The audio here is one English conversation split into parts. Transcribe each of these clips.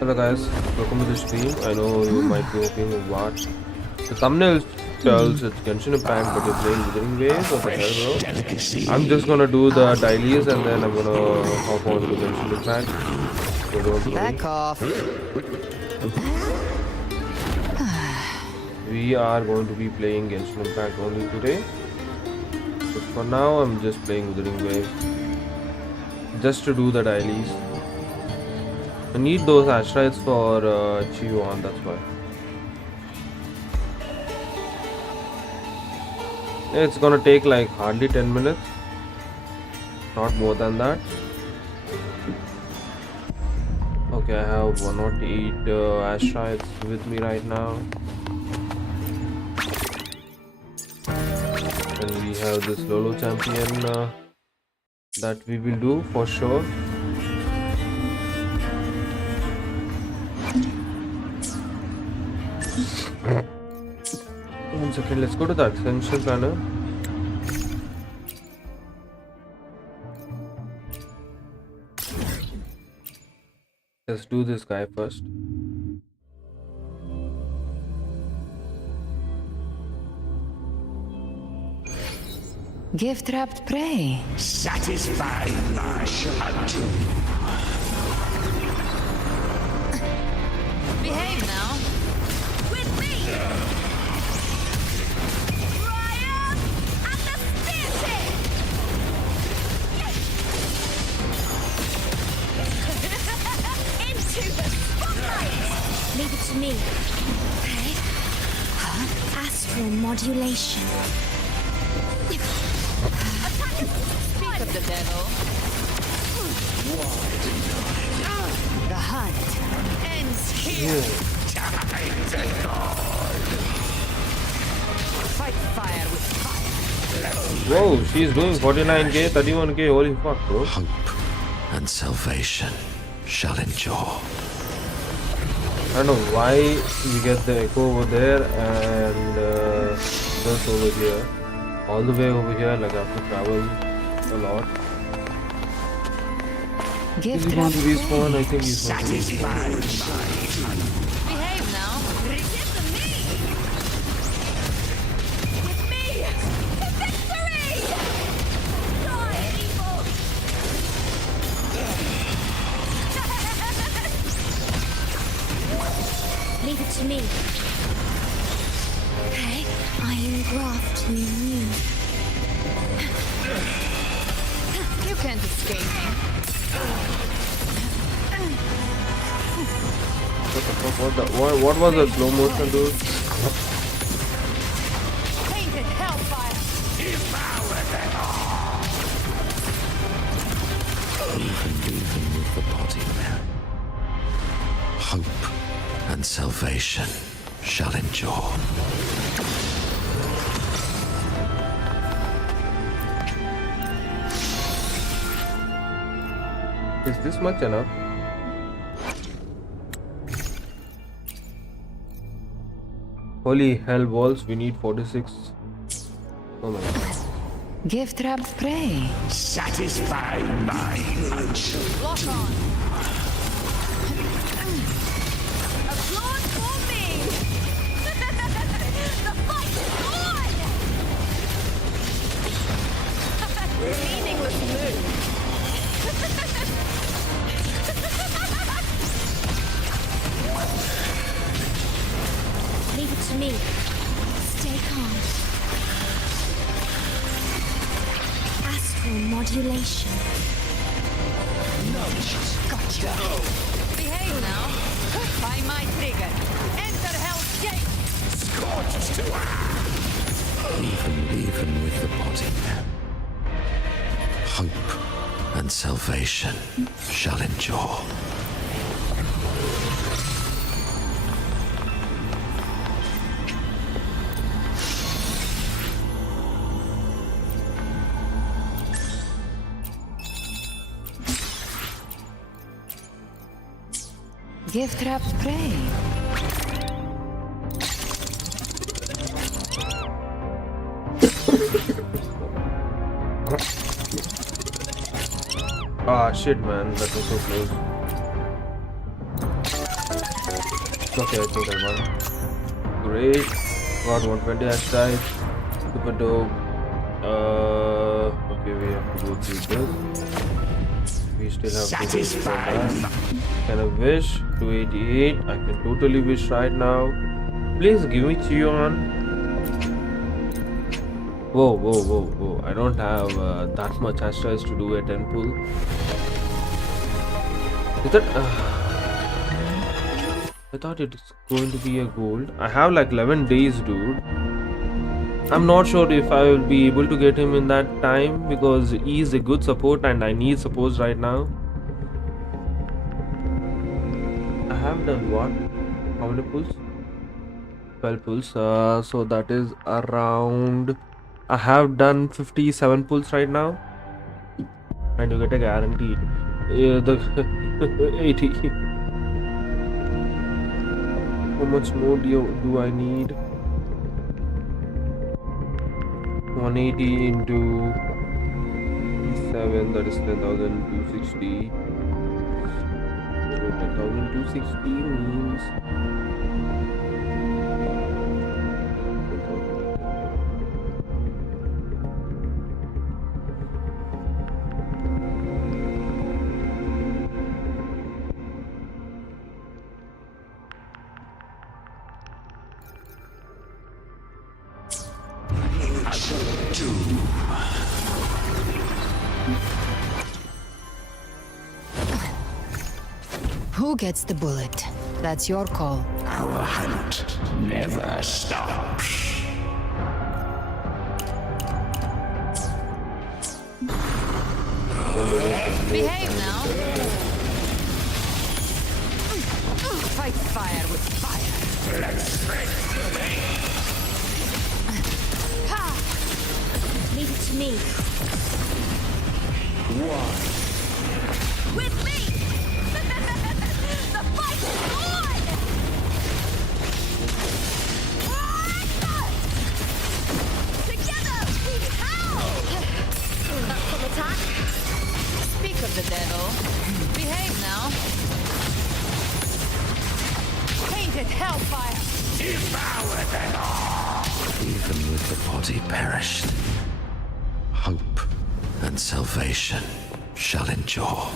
Hello guys, welcome to the stream. I know you might be hoping what the thumbnail tells it's Genshin Impact, but you're playing Wuthering Waves. What the hell, bro? I'm just gonna do the dailies and then I'm gonna hop on to Genshin Impact. So don't worry. Back off. We are going to be playing Genshin Impact only today. But for now, I'm just playing Wuthering Waves. Just to do the dailies. I need those asteroids for Chi-Yuan, that's why. Yeah, it's gonna take like hardly 10 minutes. Not more than that. Okay, I have 108 asteroids with me right now. And we have this Lolo champion that we will do for sure. One second, let's go to the Ascension panel. Let's do this guy first. Gift-wrapped prey. Satisfy my hunt. Behave now. With me! Ryan at the theater! Into the spotlight! Leave it to me. Okay. Astral modulation. Speak of the devil. The hunt ends here. Fight fire with fire. Whoa, she's doing 49k, 31k, holy fuck, bro. Hope and salvation shall endure. I don't know why we get the echo over there and just over here. All the way over here, like I have to travel a lot. Is he going to respawn? I think he's going to respawn. Behave now. Get to me! With me! To victory! Die, evil! Leave it to me. Okay, I am grafting you. You can't escape me. What the fuck? What was the slow motion, dude? Painted hellfire. Even with the body. Hope and salvation shall endure. Is this much enough? Holy hell balls, we need 46. Oh my god. Gift-wrapped prey. Satisfy my hunt. Lock on. Applaud for me! The fight is on! Meaningless move. Leave it to me. Stay calm. Astral modulation. Gotcha. Behave now. By my trigger. Enter Hell's Gate. Even with the body. Hope and salvation shall endure. Gift-wrapped prey. Ah shit man, that was so close. Okay, I think I won. Great. Got 120 hashtag. Super dope. Okay, we have to go through this. We still have to go through that. Can I wish? 288. I can totally wish right now. Please give me Cheon. Whoa. I don't have that much hashtags to do a 10 pull. Is that... I thought it's going to be a gold. I have like 11 days, dude. I'm not sure if I will be able to get him in that time because he's a good support and I need support right now. I have done what? How many pulls? 12 pulls. So that is around... I have done 57 pulls right now. And you get a guarantee. The 80. How much more do I need? 180 into 7, that is 10,260. 10,260 means... Who gets the bullet? That's your call. Our hunt never stops. Behave now. Fight fire with fire. Leave it to me. With me! The fight is on! Together we howl! Full attack. Speak of the devil. Behave now. Painted hellfire! Devour them all! Even with the body perished, hope and salvation shall endure.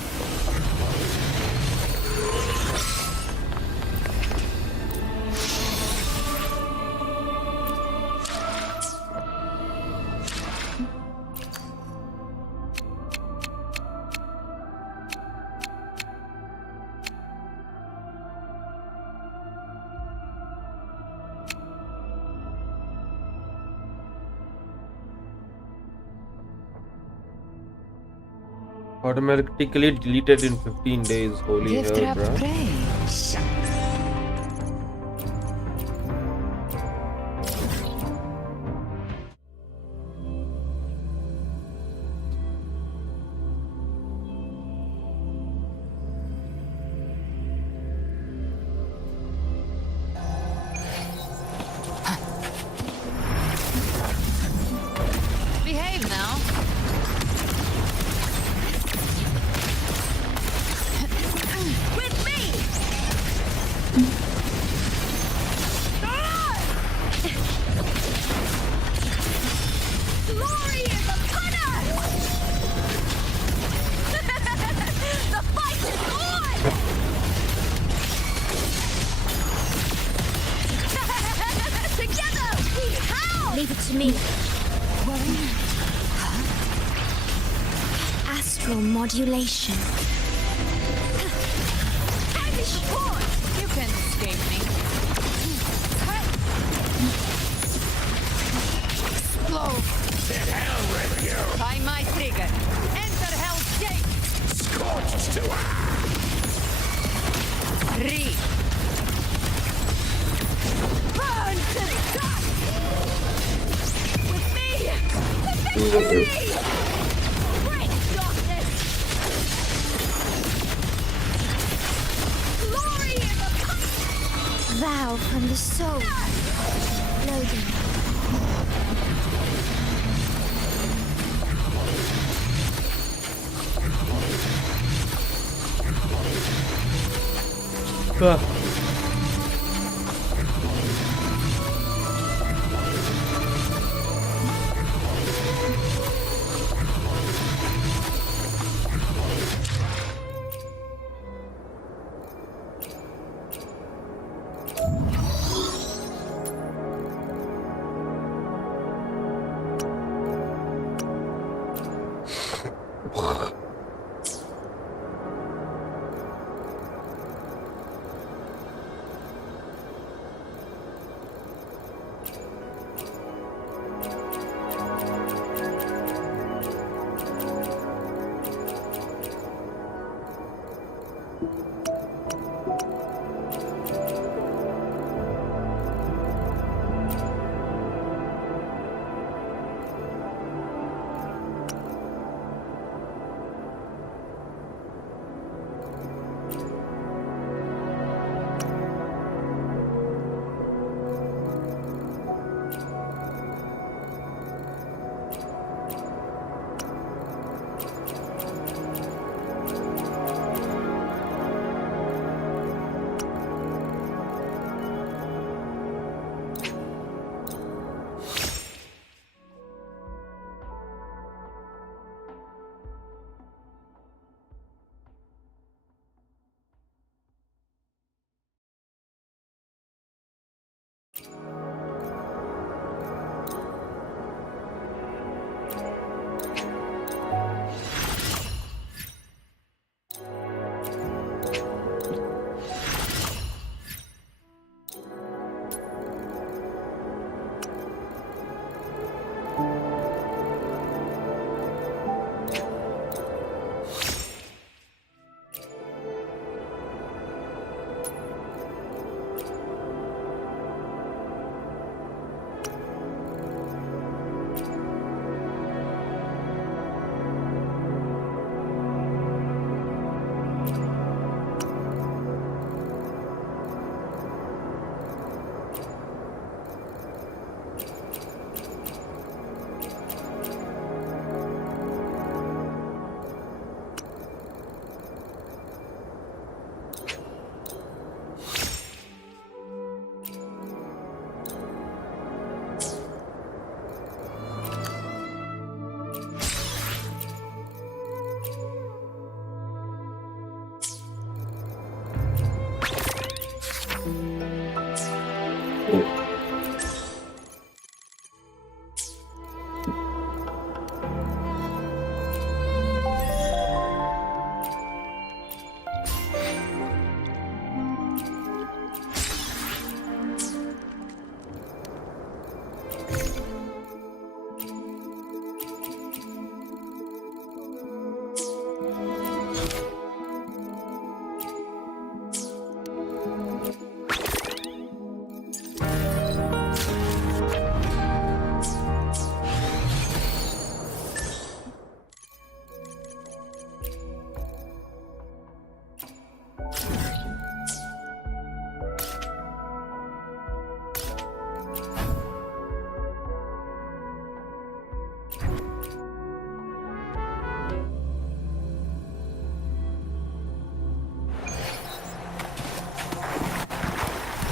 Automatically deleted in 15 days. Holy Gift hell, wrapped bruh. praise. Behave now. With me! Glory is upon us! The fight is on! Together we howl! Leave it to me. Astral modulation. Heavy support! You can't escape me. Explode! To hell with you! By my trigger. Enter Hell's Gate! Scorched to Read! Burn to dust! With me! With me! Break darkness! Glory is upon Vow from the soul. Loading.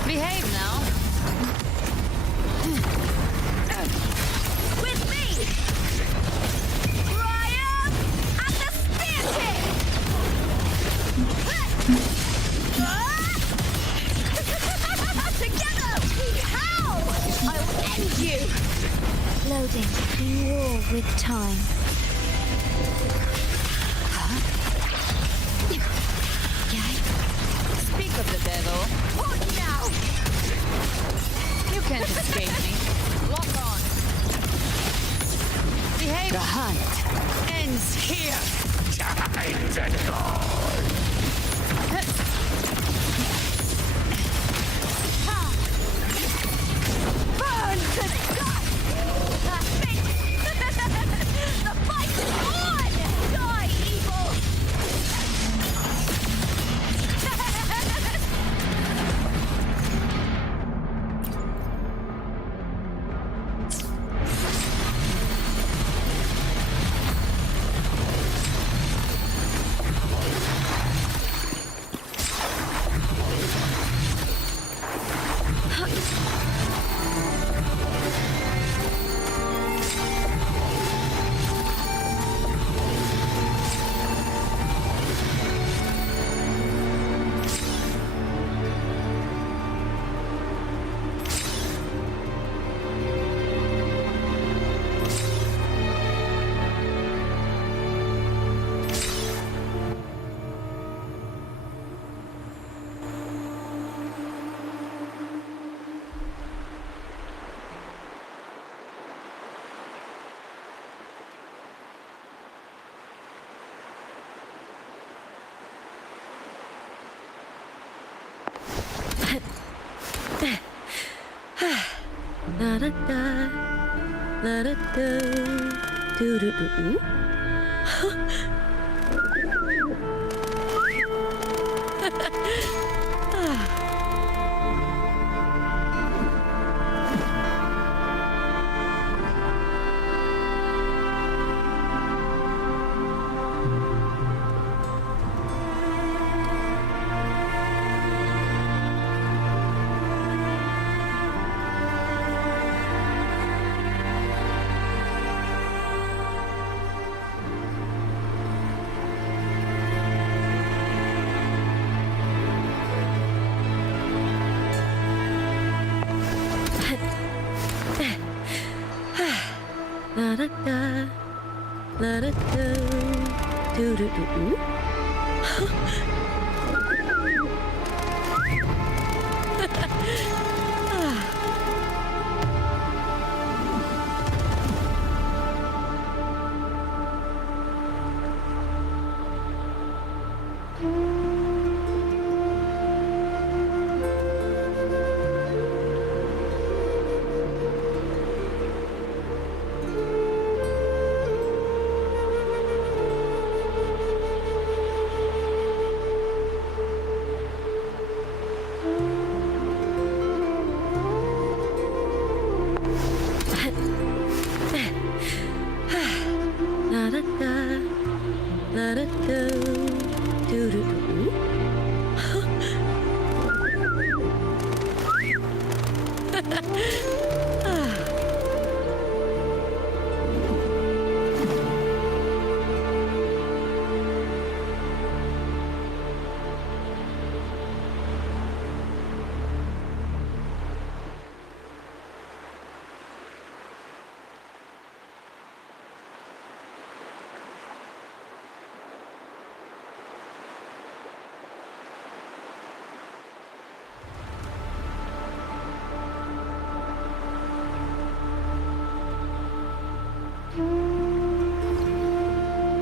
Behave now. With me! Triumph at the spear tip! Together! How? I'll end you! Loading. War with time. Speak of the devil. What now? You can't escape me. Lock on. Behave. The hunt Ends here. time to go. Burn to dust! The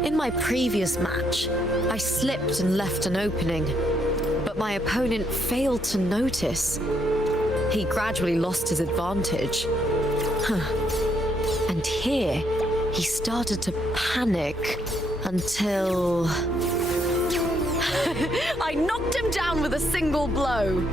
In my previous match, I slipped and left an opening, but my opponent failed to notice. He gradually lost his advantage. And here, he started to panic until... I knocked him down with a single blow.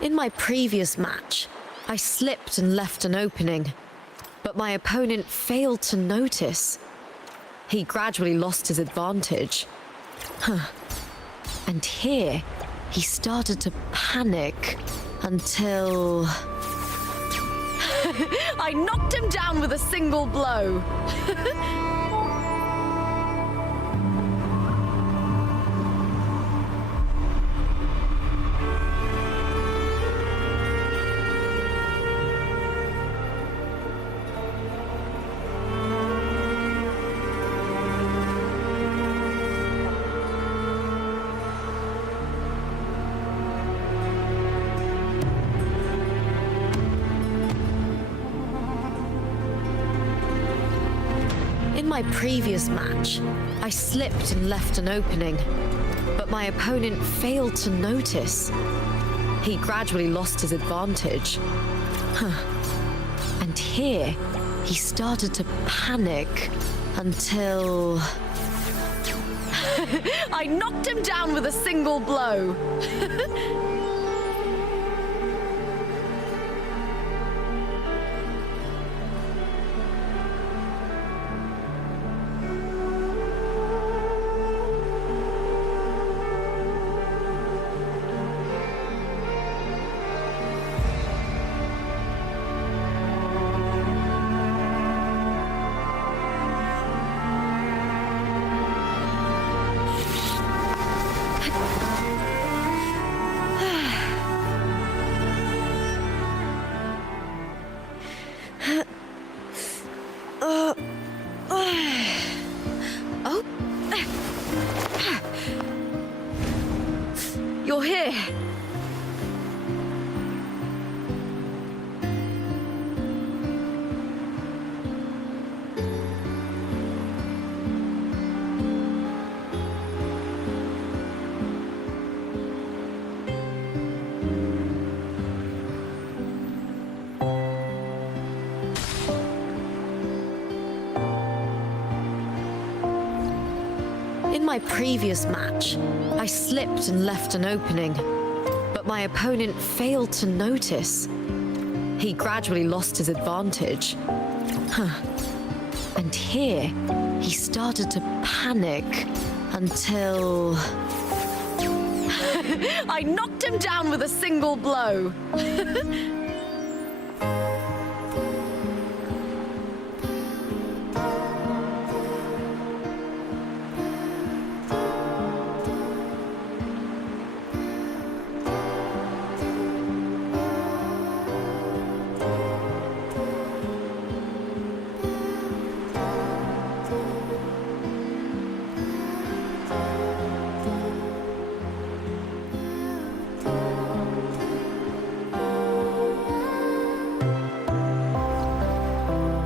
In my previous match, I slipped and left an opening, but my opponent failed to notice. He gradually lost his advantage. And here, he started to panic until... I knocked him down with a single blow. In my previous match, I slipped and left an opening, but my opponent failed to notice. He gradually lost his advantage. And here, he started to panic until... I knocked him down with a single blow. You're here. In my previous match, I slipped and left an opening, but my opponent failed to notice. He gradually lost his advantage. And here, he started to panic until... I knocked him down with a single blow.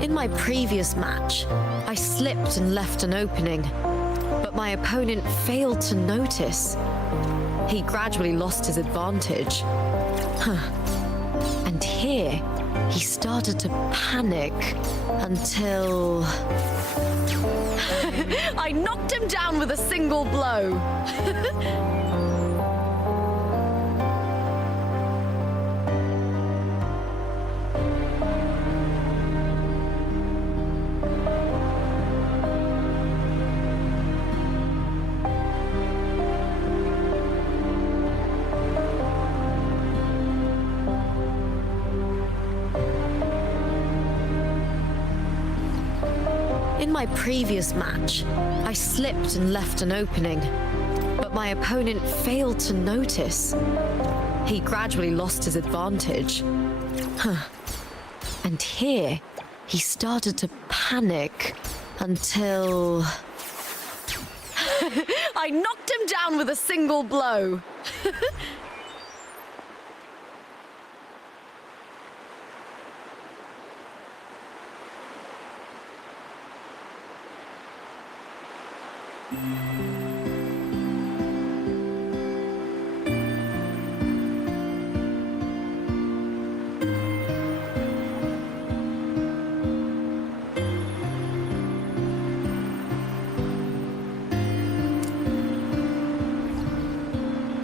In my previous match, I slipped and left an opening, but my opponent failed to notice. He gradually lost his advantage. And here, he started to panic until... I knocked him down with a single blow. In my previous match, I slipped and left an opening, but my opponent failed to notice. He gradually lost his advantage. And here, he started to panic until... I knocked him down with a single blow.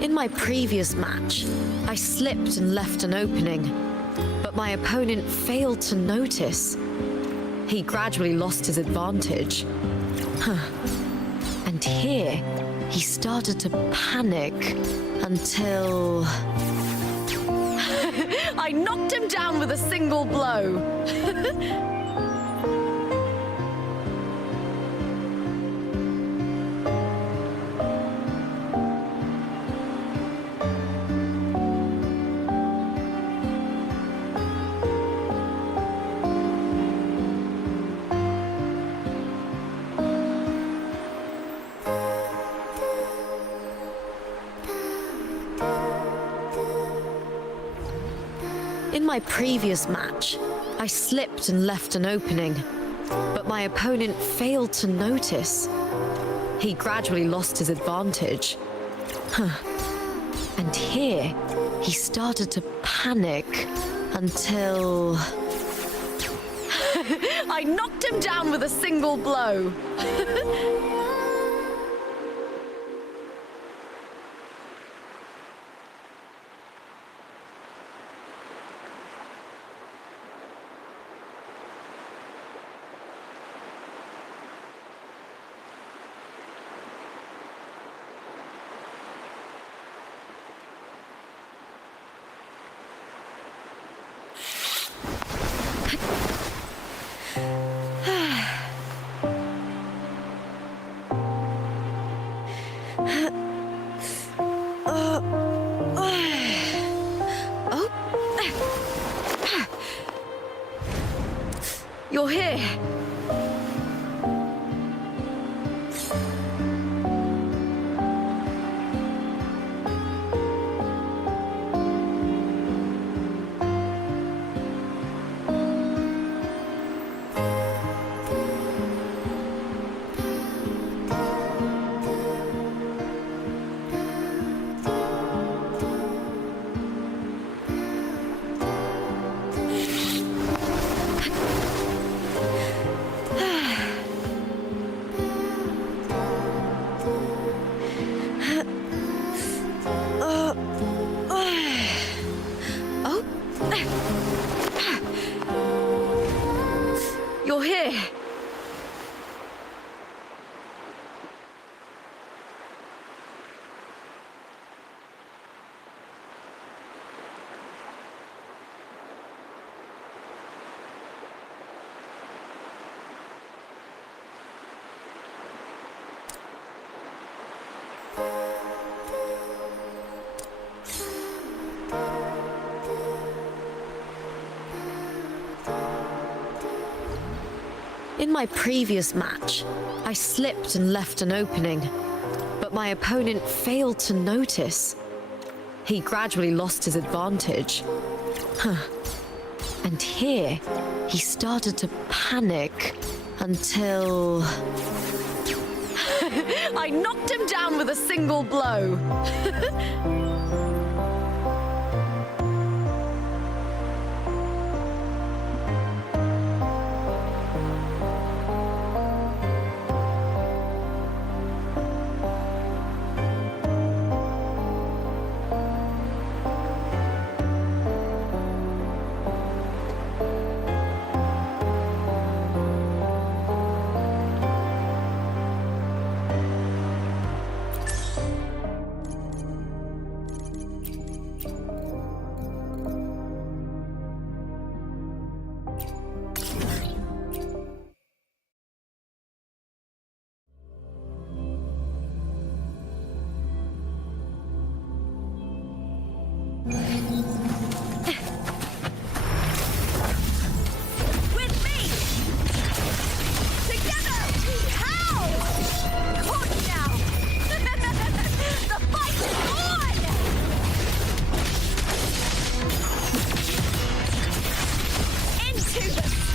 In my previous match, I slipped and left an opening, but my opponent failed to notice. He gradually lost his advantage. And here, he started to panic until... I knocked him down with a single blow. In my previous match, I slipped and left an opening, but my opponent failed to notice. He gradually lost his advantage. And here, he started to panic until... I knocked him down with a single blow. You're here. In my previous match, I slipped and left an opening, but my opponent failed to notice. He gradually lost his advantage. And here, he started to panic until... I knocked him down with a single blow.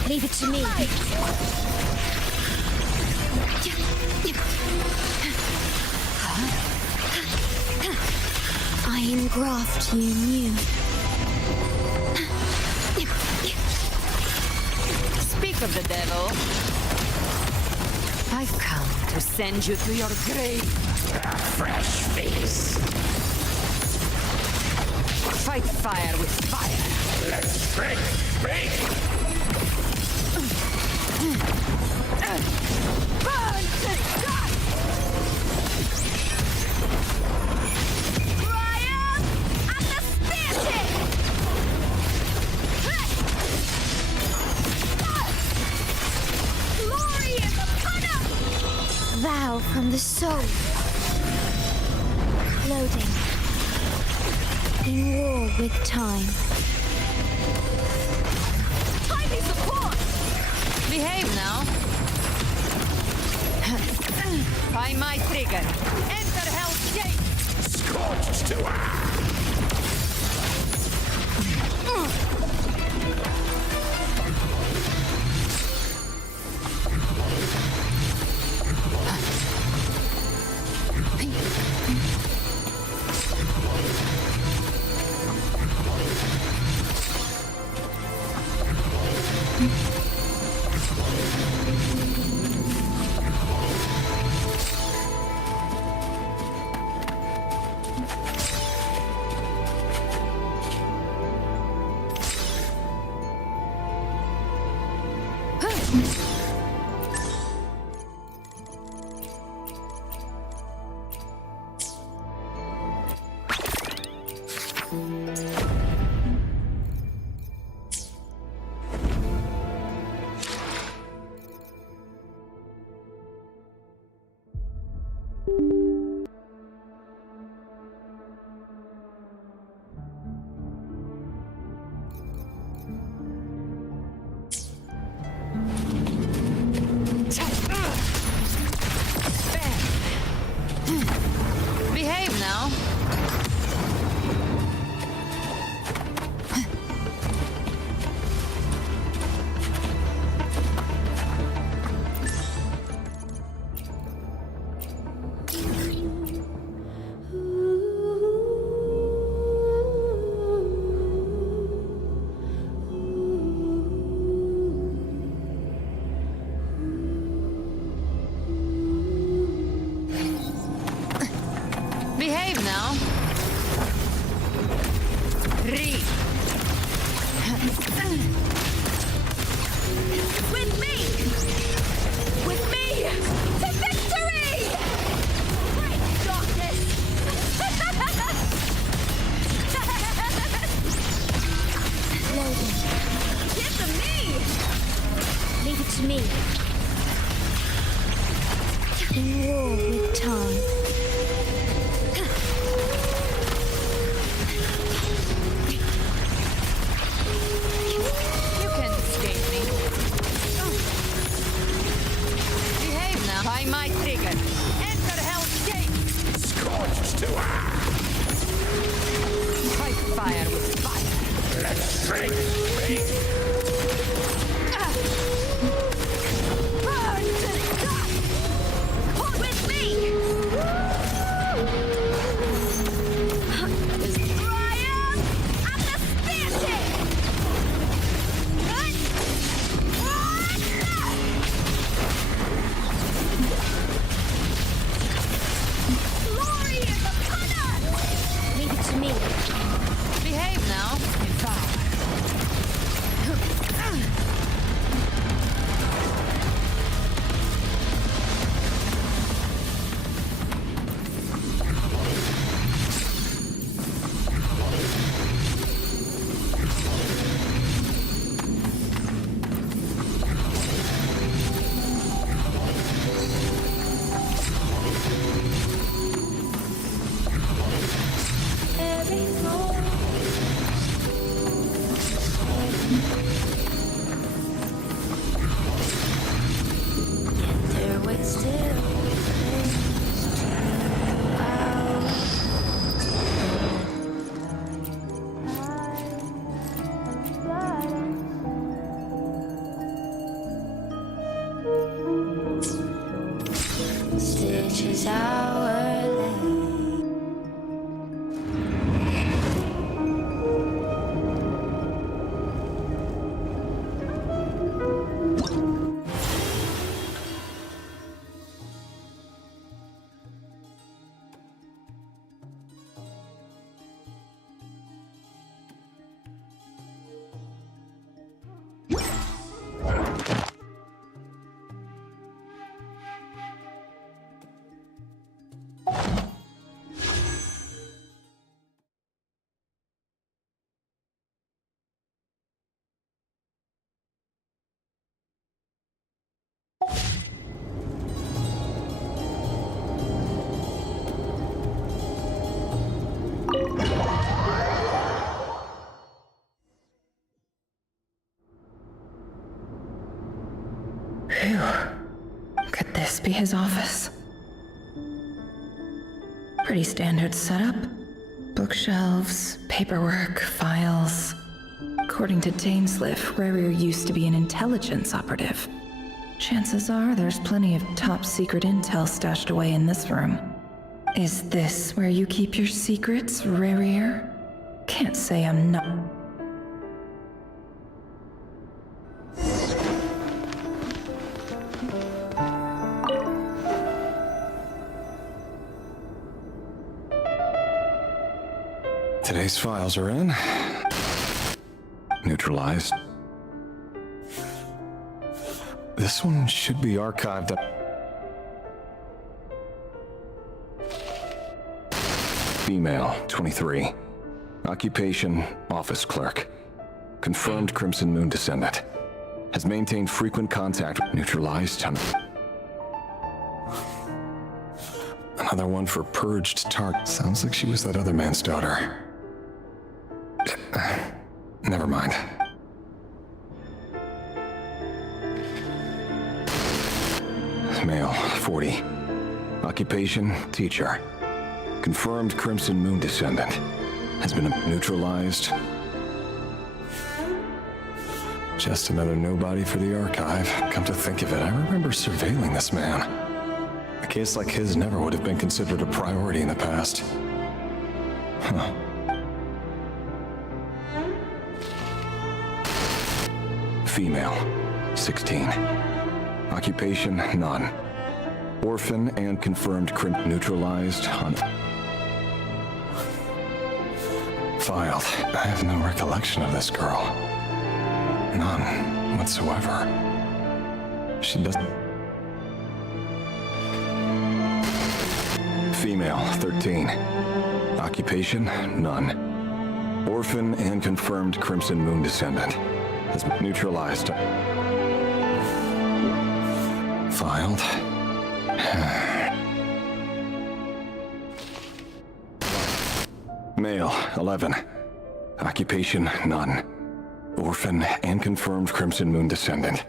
Leave it to me. I engraft you new. Speak of the devil. I've come to send you to your grave. A fresh feast. Fight fire with fire. Let's drink big. Burn to dust! Triumph at the spear tip! Glory in the punner! Vow from the soul. Loading. In war with time. Timely support! Behave now. By my trigger. Enter Hell's Gate! Scorched to Behave now. Behave now. Read. With me! With me! To victory! Break darkness! Loading. Give them me! Leave it to me. In war with time. You can't escape me. Fight fire with fire. Let's drink, drink. Burn to dust! Hold with me! Brian! At the spear tip! Glory is upon us! Leave it to me. Behave now. In fire. Every floor. There waits still. Stitches our lane. Could this be his office? Pretty standard setup. Bookshelves, paperwork, files. According to Dainsliff, Rarier used to be an intelligence operative. Chances are there's plenty of top secret intel stashed away in this room. Is this where you keep your secrets, Rarier? Can't say I'm not. Today's files are in. Neutralized. This one should be archived up. Female, 23. Occupation, office clerk. Confirmed Crimson Moon descendant. Has maintained frequent contact with neutralized. Another one for purged target. Sounds like she was that other man's daughter. Never mind. Male, 40. Occupation, teacher. Confirmed Crimson Moon descendant. Has been neutralized. Just another nobody for the archive. Come to think of it, I remember surveilling this man. A case like his never would have been considered a priority in the past. Huh. Female, 16. Occupation, none. Orphan and confirmed neutralized on... Filed. I have no recollection of this girl. None whatsoever. She doesn't... Female, 13. Occupation, none. Orphan and confirmed Crimson Moon descendant. Has been neutralized. Filed. Male, 11. Occupation, none. Orphan and confirmed Crimson Moon descendant.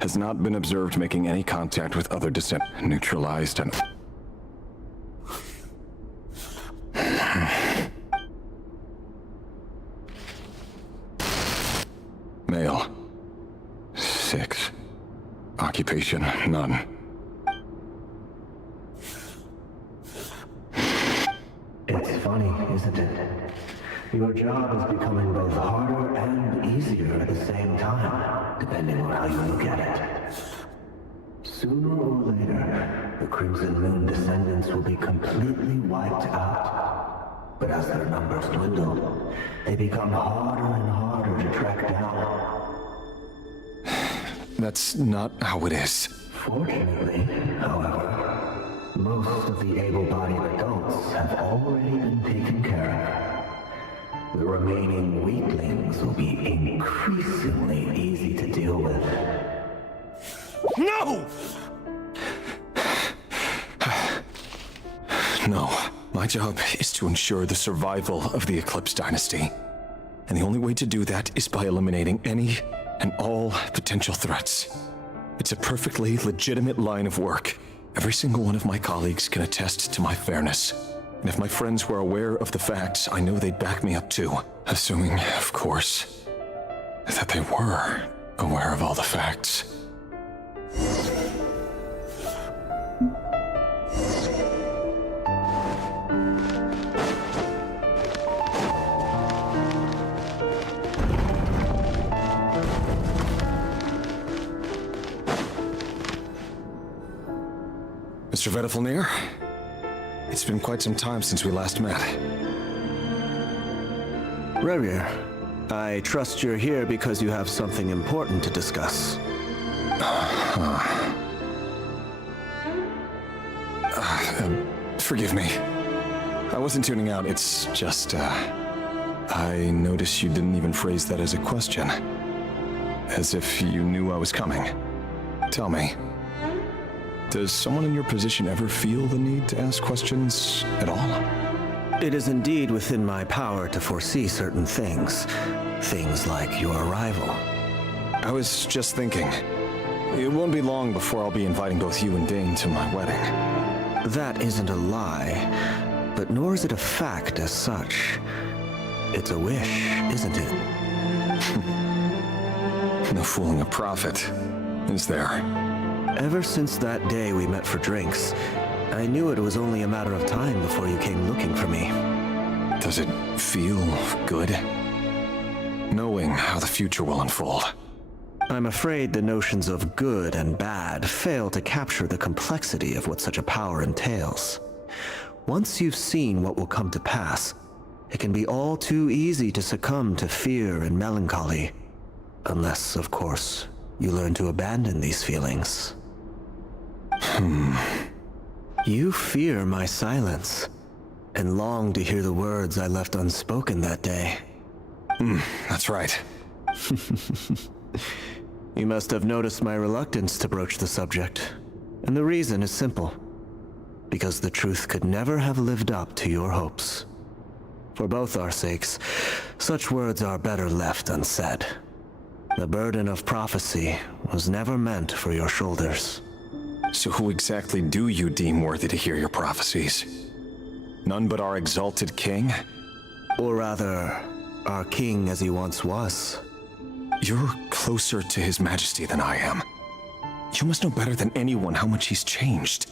Has not been observed making any contact with other descendants. Neutralized and... Male. 6. Occupation, none. It's funny, isn't it? Your job is becoming both harder and easier at the same time, depending on how you look at it. Sooner or later, the Crimson Moon descendants will be completely wiped out. But as their numbers dwindle, they become harder and harder to track down. That's not how it is. Fortunately, however, most of the able-bodied adults have already been taken care of. The remaining weaklings will be increasingly easy to deal with. No! No. My job is to ensure the survival of the Eclipse Dynasty. And the only way to do that is by eliminating any and all potential threats. It's a perfectly legitimate line of work. Every single one of my colleagues can attest to my fairness. And if my friends were aware of the facts, I know they'd back me up too. Assuming, of course, that they were aware of all the facts. Mr. Vedifalnir, it's been quite some time since we last met. Rerir, I trust you're here because you have something important to discuss. Forgive me. I wasn't tuning out, it's just, I noticed you didn't even phrase that as a question. As if you knew I was coming. Tell me, does someone in your position ever feel the need to ask questions at all? It is indeed within my power to foresee certain things. Things like your arrival. I was just thinking, it won't be long before I'll be inviting both you and Dane to my wedding. That isn't a lie, but nor is it a fact as such. It's a wish, isn't it? No fooling a prophet, is there? Ever since that day we met for drinks, I knew it was only a matter of time before you came looking for me. Does it feel good? Knowing how the future will unfold. I'm afraid the notions of good and bad fail to capture the complexity of what such a power entails. Once you've seen what will come to pass, it can be all too easy to succumb to fear and melancholy. Unless, of course, you learn to abandon these feelings. You fear my silence, and long to hear the words I left unspoken that day. That's right. You must have noticed my reluctance to broach the subject, and the reason is simple. Because the truth could never have lived up to your hopes. For both our sakes, such words are better left unsaid. The burden of prophecy was never meant for your shoulders. So who exactly do you deem worthy to hear your prophecies? None but our exalted king? Or rather, our king as he once was. You're closer to his majesty than I am. You must know better than anyone how much he's changed.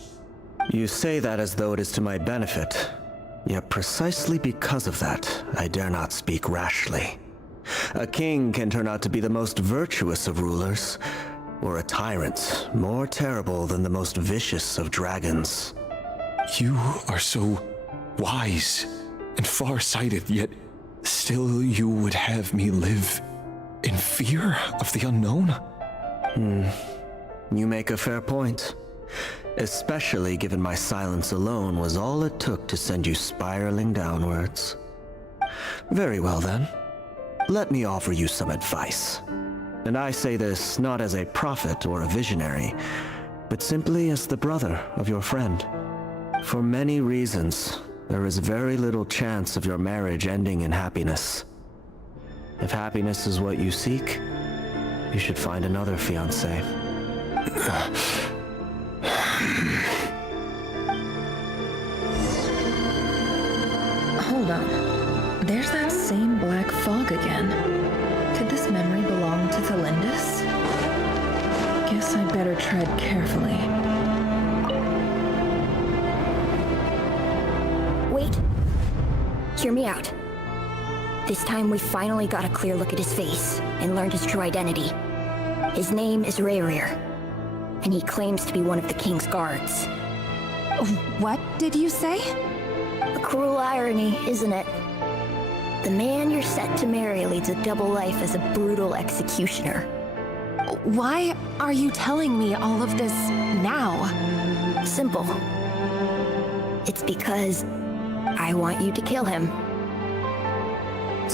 You say that as though it is to my benefit. Yet precisely because of that, I dare not speak rashly. A king can turn out to be the most virtuous of rulers, or a tyrant more terrible than the most vicious of dragons. You are so wise and far-sighted, yet still you would have me live in fear of the unknown? You make a fair point. Especially given my silence alone was all it took to send you spiraling downwards. Very well then. Let me offer you some advice. And I say this not as a prophet or a visionary, but simply as the brother of your friend. For many reasons, there is very little chance of your marriage ending in happiness. If happiness is what you seek, you should find another fiancé. Hold on. There's that same black fog again. Could this memory belong to Athelindus? Guess I better tread carefully. Wait. Hear me out. This time we finally got a clear look at his face and learned his true identity. His name is Rayrir, and he claims to be one of the king's guards. What did you say? A cruel irony, isn't it? The man you're set to marry leads a double life as a brutal executioner. Why are you telling me all of this now? Simple. It's because I want you to kill him.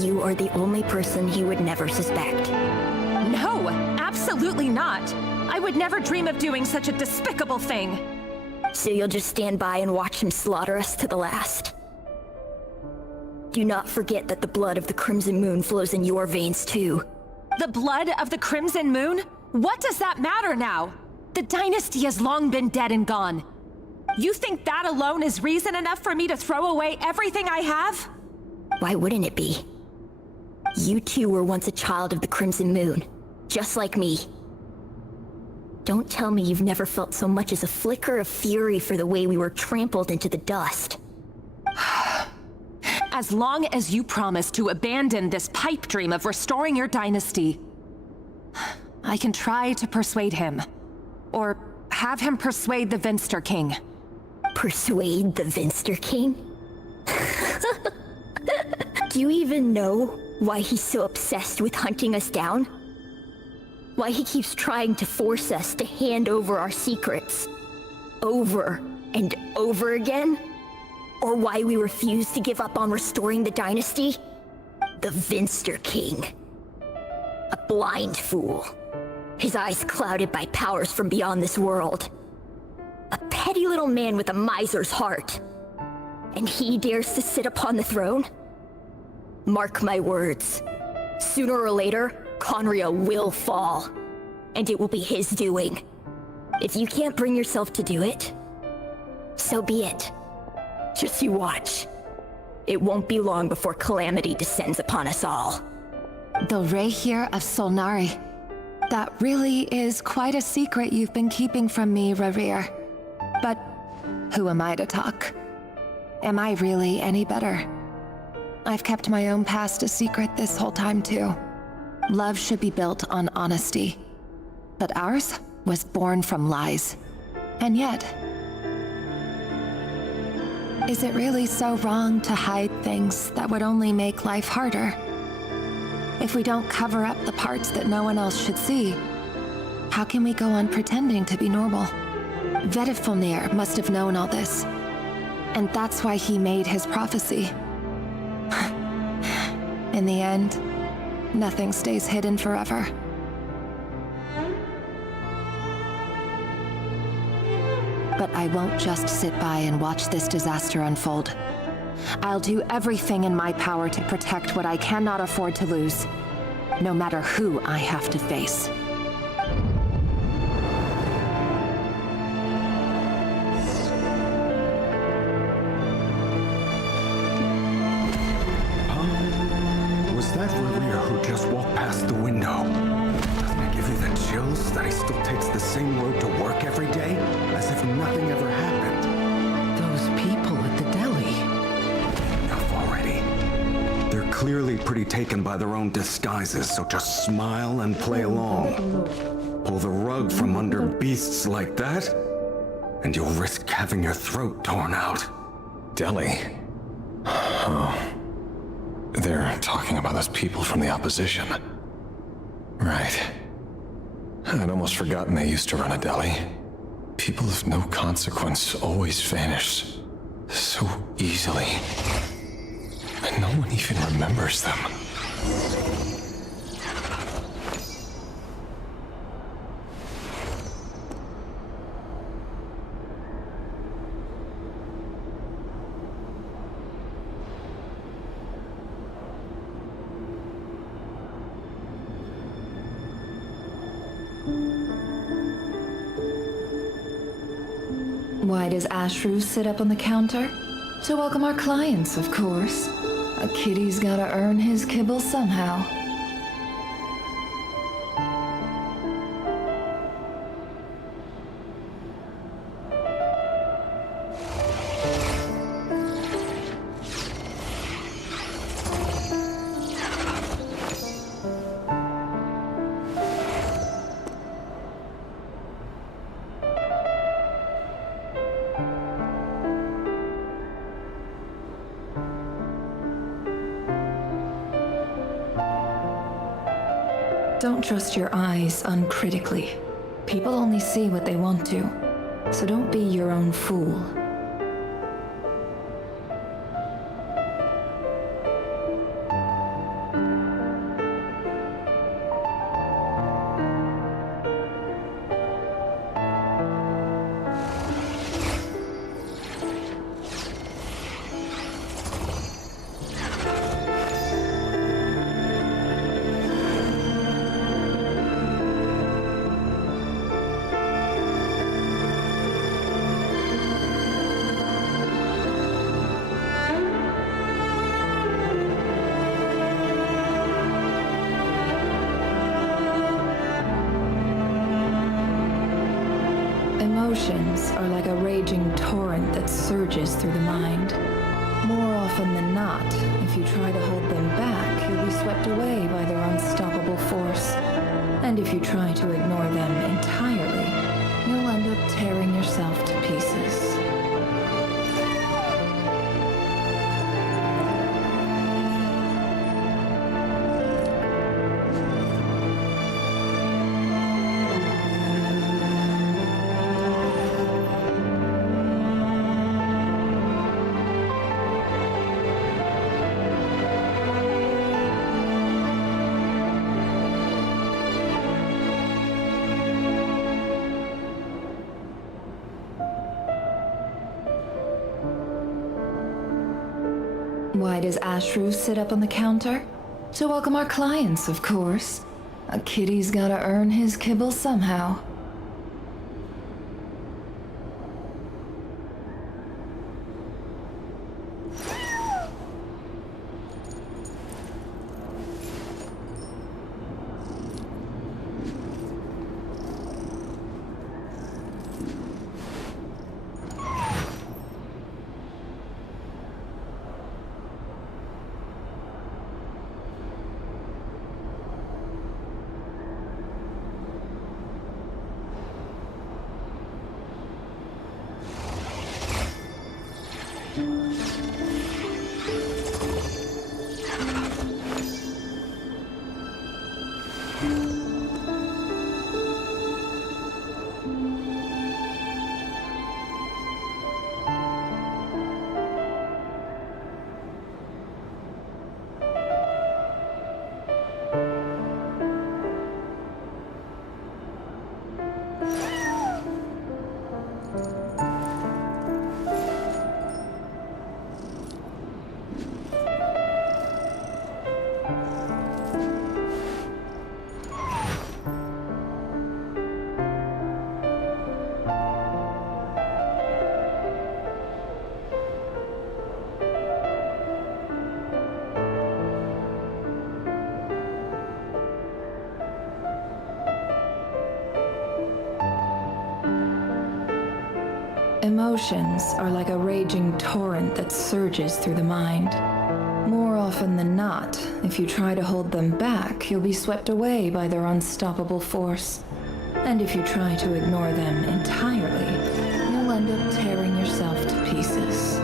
You are the only person he would never suspect. No, absolutely not. I would never dream of doing such a despicable thing. So you'll just stand by and watch him slaughter us to the last? Do not forget that the blood of the Crimson Moon flows in your veins too. The blood of the Crimson Moon? What does that matter now? The dynasty has long been dead and gone. You think that alone is reason enough for me to throw away everything I have? Why wouldn't it be? You two were once a child of the Crimson Moon, just like me. Don't tell me you've never felt so much as a flicker of fury for the way we were trampled into the dust. As long as you promise to abandon this pipe dream of restoring your dynasty, I can try to persuade him. Or have him persuade the Vinster King. Persuade the Vinster King? Do you even know why he's so obsessed with hunting us down? Why he keeps trying to force us to hand over our secrets over and over again? Or why we refuse to give up on restoring the dynasty? The Vinster King. A blind fool. His eyes clouded by powers from beyond this world. A petty little man with a miser's heart. And he dares to sit upon the throne? Mark my words. Sooner or later, Conria will fall. And it will be his doing. If you can't bring yourself to do it, so be it. Just you watch. It won't be long before calamity descends upon us all. The Rayrir of Solnari. That really is quite a secret you've been keeping from me, Rayrir. But who am I to talk? Am I really any better? I've kept my own past a secret this whole time too. Love should be built on honesty. But ours was born from lies. And yet, is it really so wrong to hide things that would only make life harder? If we don't cover up the parts that no one else should see, how can we go on pretending to be normal? Vedifulnir must have known all this. And that's why he made his prophecy. In the end, nothing stays hidden forever. But I won't just sit by and watch this disaster unfold. I'll do everything in my power to protect what I cannot afford to lose, no matter who I have to face. Was that Rayrir who just walked past the window? Doesn't it give you the chills that he still takes the same road to work every day, as if nothing ever happened? Those people at the deli. Enough already. They're clearly pretty taken by their own disguises, so just smile and play along. Pull the rug from under beasts like that, and you'll risk having your throat torn out. Deli? Oh. They're talking about those people from the opposition. Right. I'd almost forgotten they used to run a deli. People of no consequence always vanish so easily. And no one even remembers them. Why does Ashru sit up on the counter? To welcome our clients, of course. A kitty's gotta earn his kibble somehow. Don't trust your eyes uncritically. People only see what they want to, so don't be your own fool. Emotions are like a raging torrent that surges through the mind. More often than not, if you try to hold them back, you'll be swept away by their unstoppable force. And if you try to ignore them entirely, you'll end up tearing yourself to pieces. Why does Ashru sit up on the counter? To welcome our clients, of course. A kitty's gotta earn his kibble somehow. Emotions are like a raging torrent that surges through the mind. More often than not, if you try to hold them back, you'll be swept away by their unstoppable force. And if you try to ignore them entirely, you'll end up tearing yourself to pieces.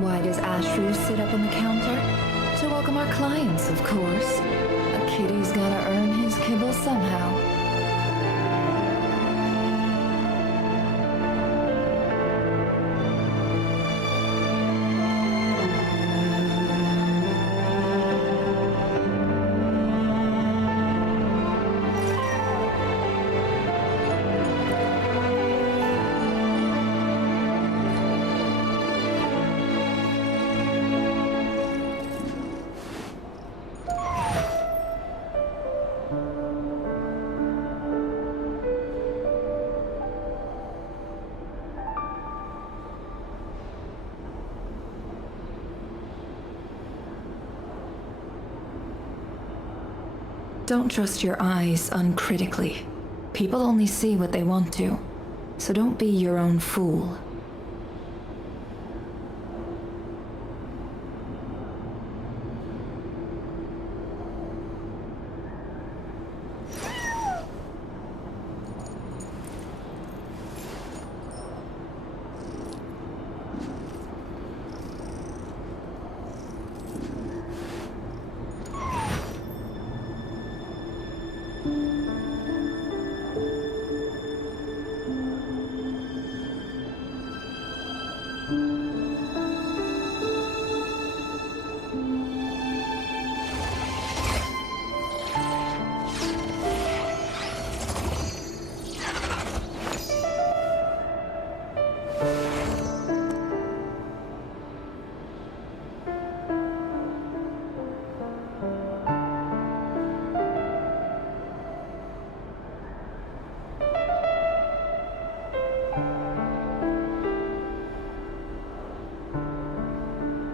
Why does Ashru sit up on the counter? To welcome our clients, of course. A kitty's gotta earn his kibble somehow. Don't trust your eyes uncritically. People only see what they want to, so don't be your own fool.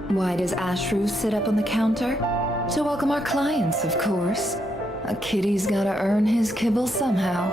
Why does Ashru sit up on the counter? To welcome our clients, of course. A kitty's gotta earn his kibble somehow.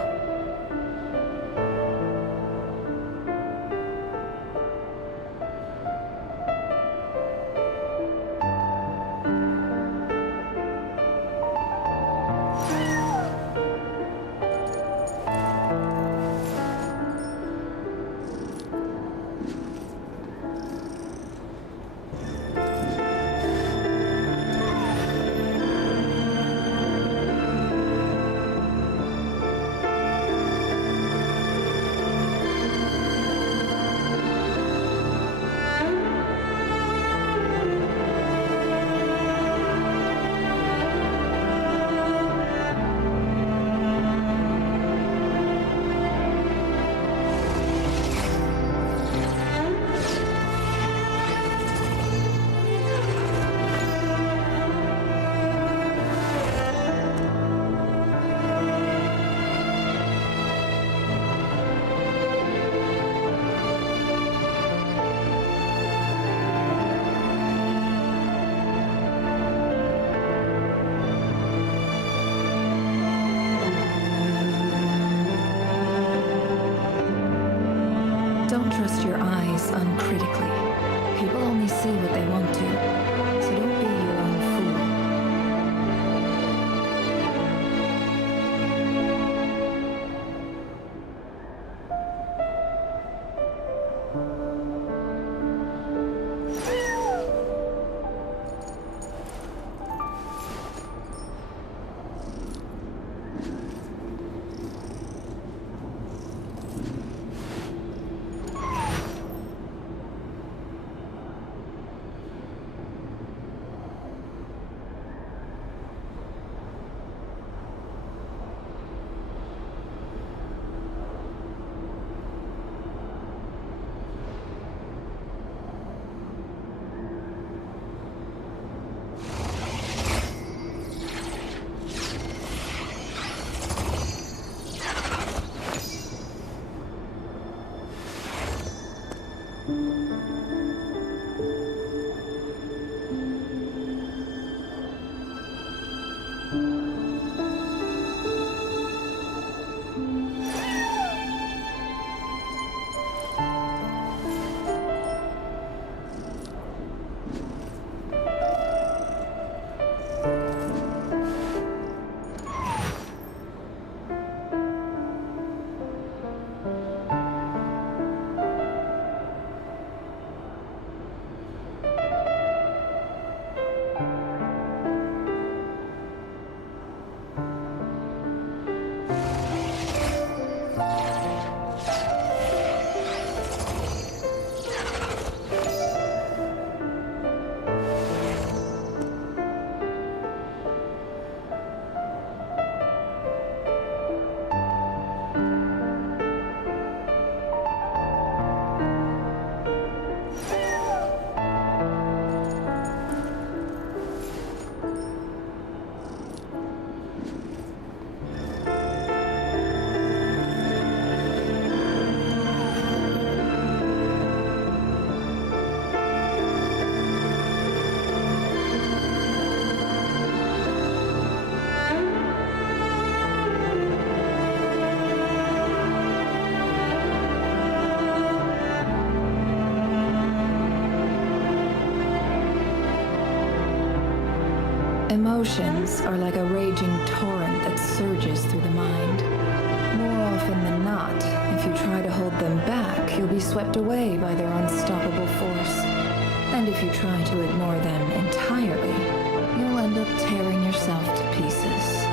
Don't trust your eyes uncritically. People only see what they want to, so don't be your own fool. Emotions are like a raging torrent that surges through the mind. More often than not, if you try to hold them back, you'll be swept away by their unstoppable force. And if you try to ignore them entirely, you'll end up tearing yourself to pieces.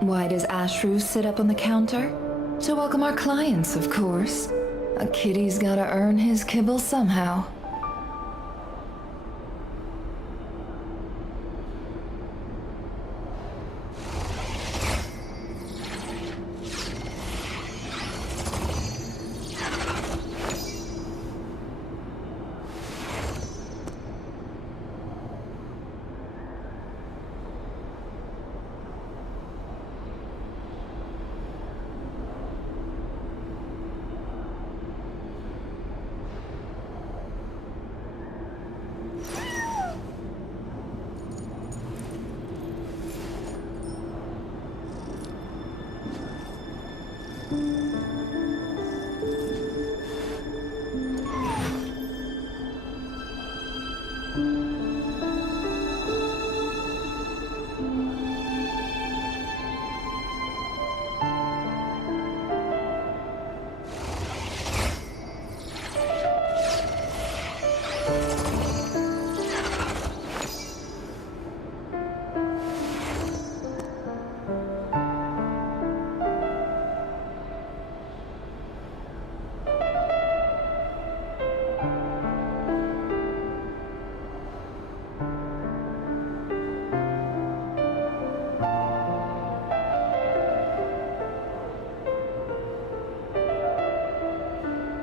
Why does Ashru sit up on the counter? To welcome our clients, of course. A kitty's gotta earn his kibble somehow.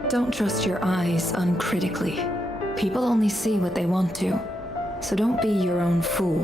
Don't trust your eyes uncritically. People only see what they want to, so don't be your own fool.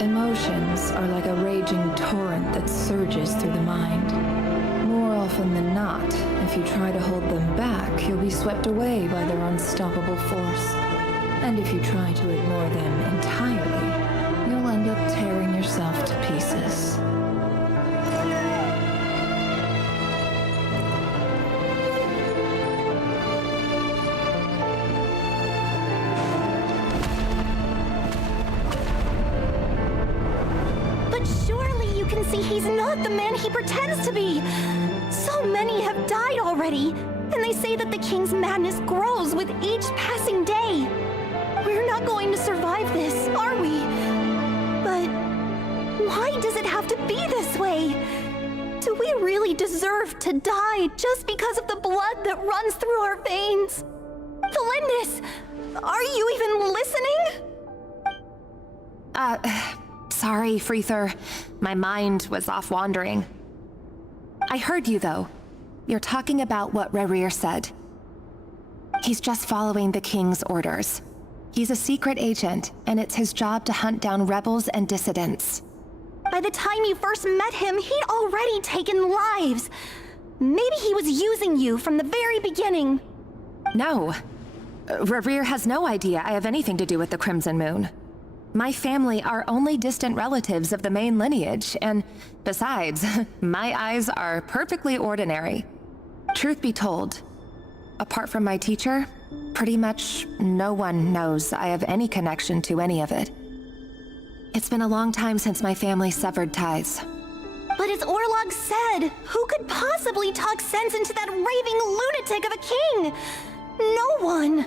Emotions are like a raging torrent that surges through the mind. More often than not, if you try to hold them back, you'll be swept away by their unstoppable force. And if you try to ignore them entirely, you'll end up tearing yourself to pieces. He's not the man he pretends to be! So many have died already, and they say that the king's madness grows with each passing day. We're not going to survive this, are we? But why does it have to be this way? Do we really deserve to die just because of the blood that runs through our veins? Felindis, are you even listening? Sorry, Freether. My mind was off wandering. I heard you, though. You're talking about what Rerir said. He's just following the king's orders. He's a secret agent, and it's his job to hunt down rebels and dissidents. By the time you first met him, he'd already taken lives. Maybe he was using you from the very beginning. No. Rerir has no idea I have anything to do with the Crimson Moon. My family are only distant relatives of the main lineage, and besides, my eyes are perfectly ordinary. Truth be told, apart from my teacher, pretty much no one knows I have any connection to any of it. It's been a long time since my family severed ties. But as Orlog said, who could possibly talk sense into that raving lunatic of a king? No one.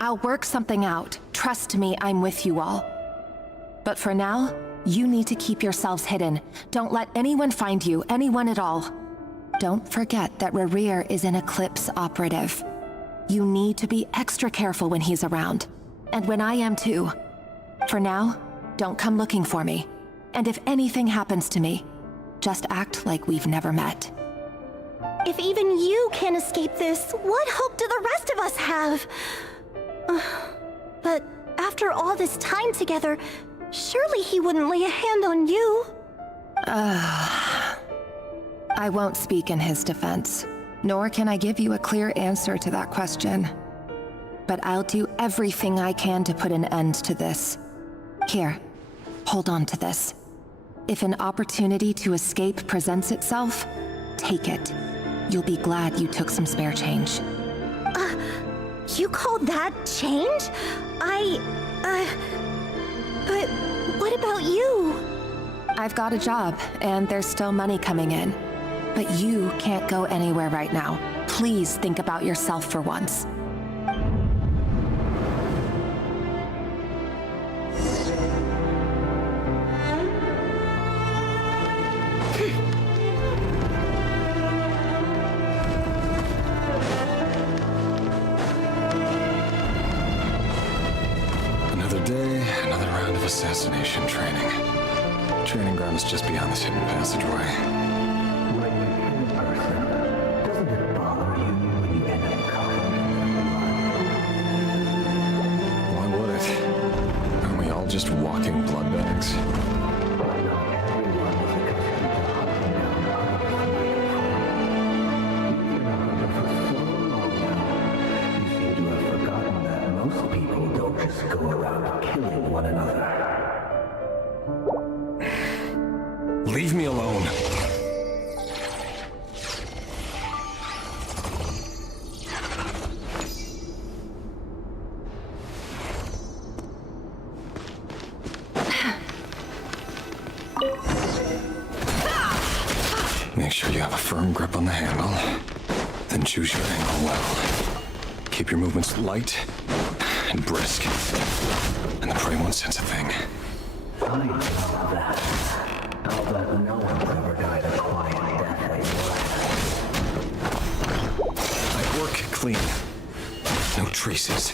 I'll work something out. Trust me, I'm with you all. But for now, You need to keep yourselves hidden. Don't let anyone find you, anyone at all. Don't forget that Rerir is an Eclipse operative. You need to be extra careful when he's around. And when I am too. For now, don't come looking for me. And if anything happens to me, just act like we've never met. If even you can't escape this, what hope do the rest of us have? But after all this time together, surely he wouldn't lay a hand on you. I won't speak in his defense, nor can I give you a clear answer to that question. But I'll do everything I can to put an end to this. Here, hold on to this. If an opportunity to escape presents itself, take it. You'll be glad you took some spare change. You call that change? But what about you? I've got a job, and there's still money coming in. But you can't go anywhere right now. Please think about yourself for once. Another day, another round of assassination training. Training ground is just beyond this hidden passageway. When you kill a person, doesn't it bother you when you end up covered in blood? Why would it? Aren't we all just walking blood bags? But not everyone is accustomed to hunting down others for You've been a hunter for so long now, you seem to have forgotten that most people don't just go around killing one another. Leave me alone. Make sure you have a firm grip on the handle. Then choose your angle well. Keep your movements light and brisk. And the prey won't sense a thing. Fine about that. I'll bet no one's ever died a quiet death anymore. I work clean. No traces.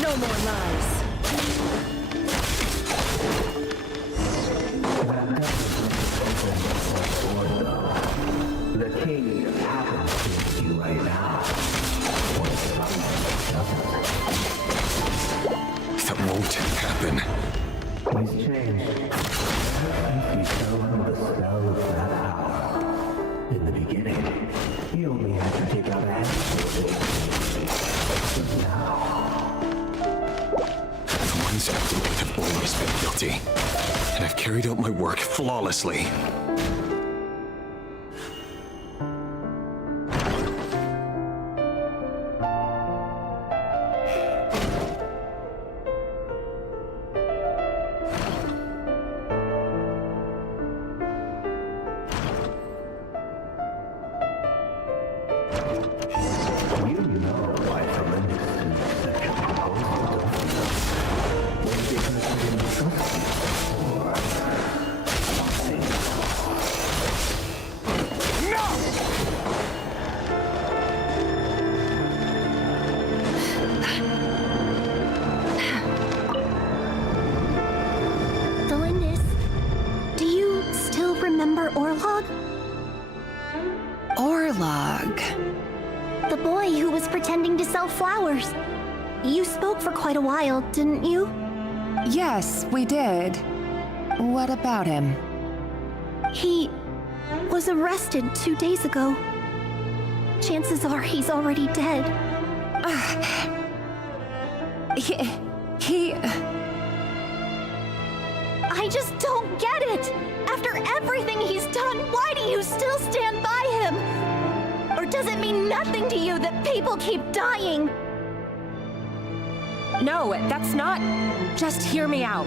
No more lies. That doesn't open the door, though. The king happens to be you right now. What if someone doesn't? That won't happen. He's changed. Ever since you fell under the spell of that power. In the beginning, he only had to take out a handful of things. But now... The ones I've dealt with have always been guilty. And I've carried out my work flawlessly. You know why Tremendous sent such a proposal, don't you? Was because he didn't trust you before. Something. Delindis, do you still remember Orlog? Orlog. The boy who was pretending to sell flowers. You spoke for quite a while, didn't you? Yes, we did. What about him? He was arrested 2 days ago. Chances are he's already dead. He... I just don't get it! After everything he's done, why do you still stand by him? Or does it mean nothing to you that people keep dying? No, that's not... Just hear me out.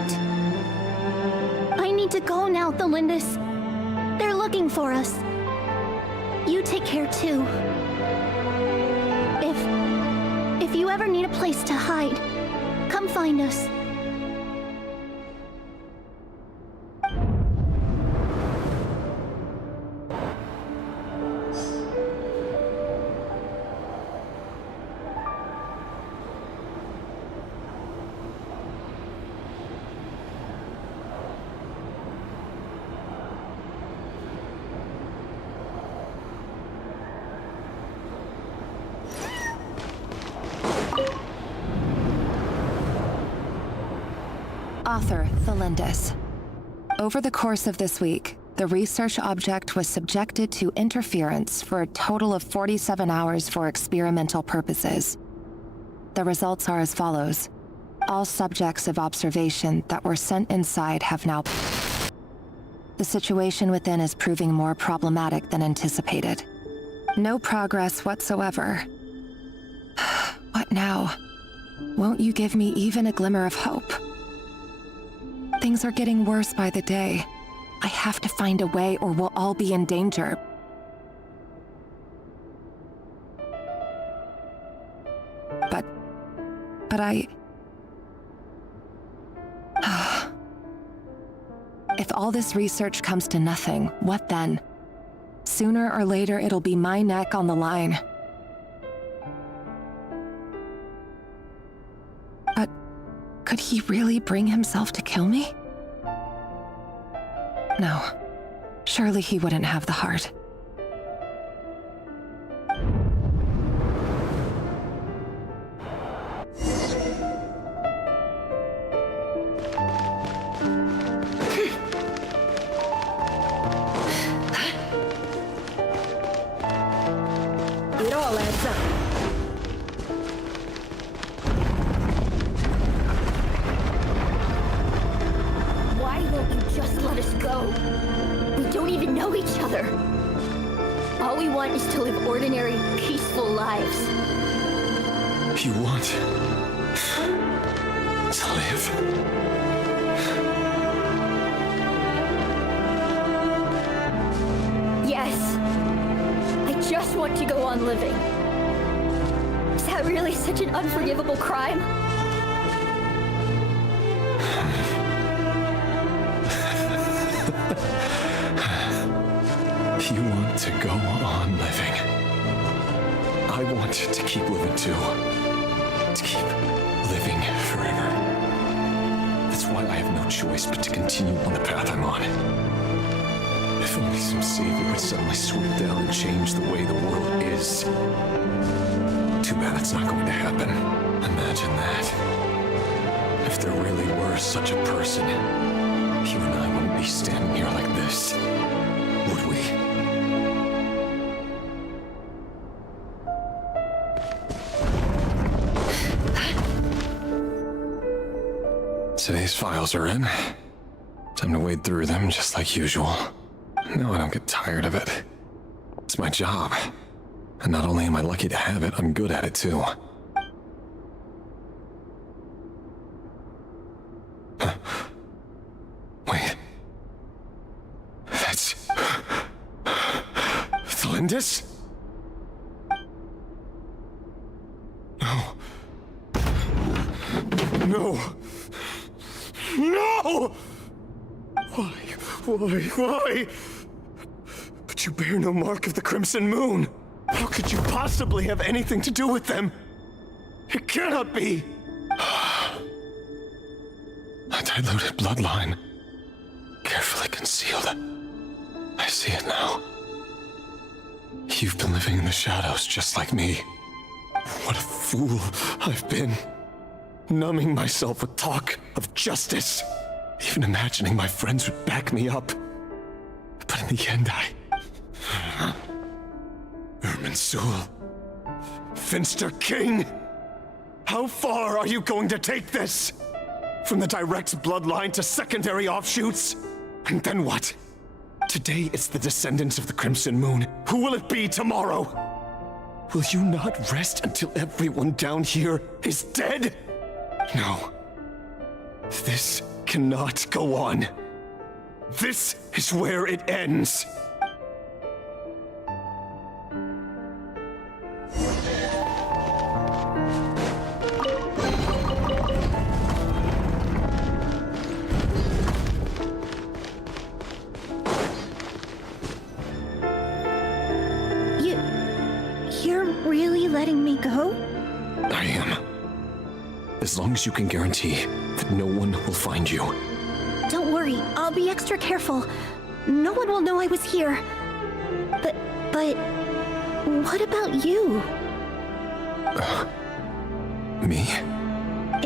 I need to go now, Delindis. They're looking for us. You take care too. If you ever need a place to hide, Come find us. Author, Thelindis. Over the course of this week, the research object was subjected to interference for a total of 47 hours for experimental purposes. The results are as follows. All subjects of observation that were sent inside have now... The situation within is proving more problematic than anticipated. No progress whatsoever. What now? Won't you give me even a glimmer of hope? Things are getting worse by the day. I have to find a way or we'll all be in danger. But I... If all this research comes to nothing, what then? Sooner or later, it'll be my neck on the line. But could he really bring himself to kill me? No. Surely he wouldn't have the heart. It all adds up. Why won't you just let us go? We don't even know each other. All we want is to live ordinary, peaceful lives. You want to live? Yes. I just want to go on living. Is that really such an unforgivable crime? You want to go on living. I want to keep living too. To keep living forever. That's why I have no choice but to continue on the path I'm on. If only some savior would suddenly swoop down and change the way the world is. Too bad it's not going to happen. Imagine that. If there really were such a person, you and I wouldn't be standing here like this, would we? Today's files are in. Time to wade through them just like usual. No, I don't get tired of it. It's my job. And not only am I lucky to have it, I'm good at it too. Wait. That's... Thelindis? No. No! No! Why? But you bear no mark of the Crimson Moon. How could you possibly have anything to do with them? It cannot be! A diluted bloodline. Carefully concealed. I see it now. You've been living in the shadows just like me. What a fool I've been. Numbing myself with talk of justice. Even imagining my friends would back me up. But in the end, Irminsul. Finster King! How far are you going to take this? From the direct bloodline to secondary offshoots? And then what? Today it's the descendants of the Crimson Moon. Who will it be tomorrow? Will you not rest until everyone down here is dead? No. This cannot go on. This is where it ends. letting me go? I am. As long as you can guarantee that no one will find you. Don't worry, I'll be extra careful. No one will know I was here. But what about you? Me?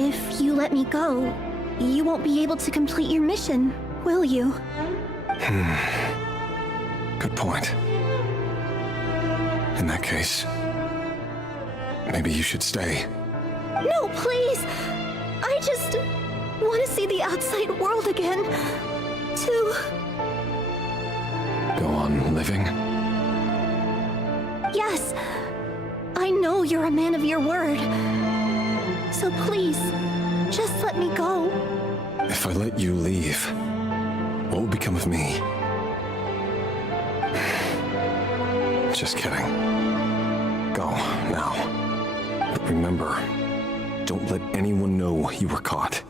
If you let me go, you won't be able to complete your mission, will you? Good point. In that case, maybe you should stay. No, please! I just want to see the outside world again. To... Go on living? Yes! I know you're a man of your word. So please, just let me go. If I let you leave, what will become of me? Just kidding. Go, now. But remember, don't let anyone know you were caught.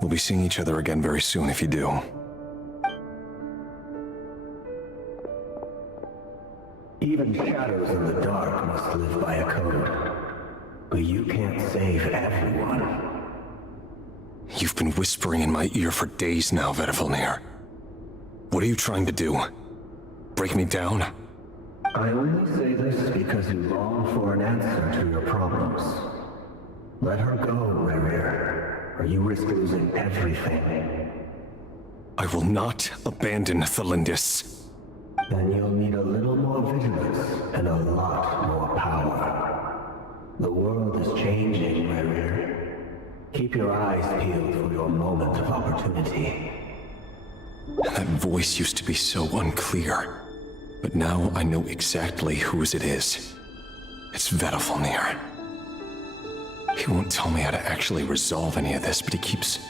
We'll be seeing each other again very soon if you do. Even shadows in the dark must live by a code. But you can't save everyone. You've been whispering in my ear for days now, Vedavulnir. What are you trying to do? Break me down? I only say this because you long for an answer to your problems. Let her go, Rerir, or you risk losing everything. I will not abandon Thalindis. Then you'll need a little more vigilance and a lot more power. The world is changing, Rerir. Keep your eyes peeled for your moment of opportunity. That voice used to be so unclear, but now I know exactly whose it is. It's Vedavulnir. He won't tell me how to actually resolve any of this, but he keeps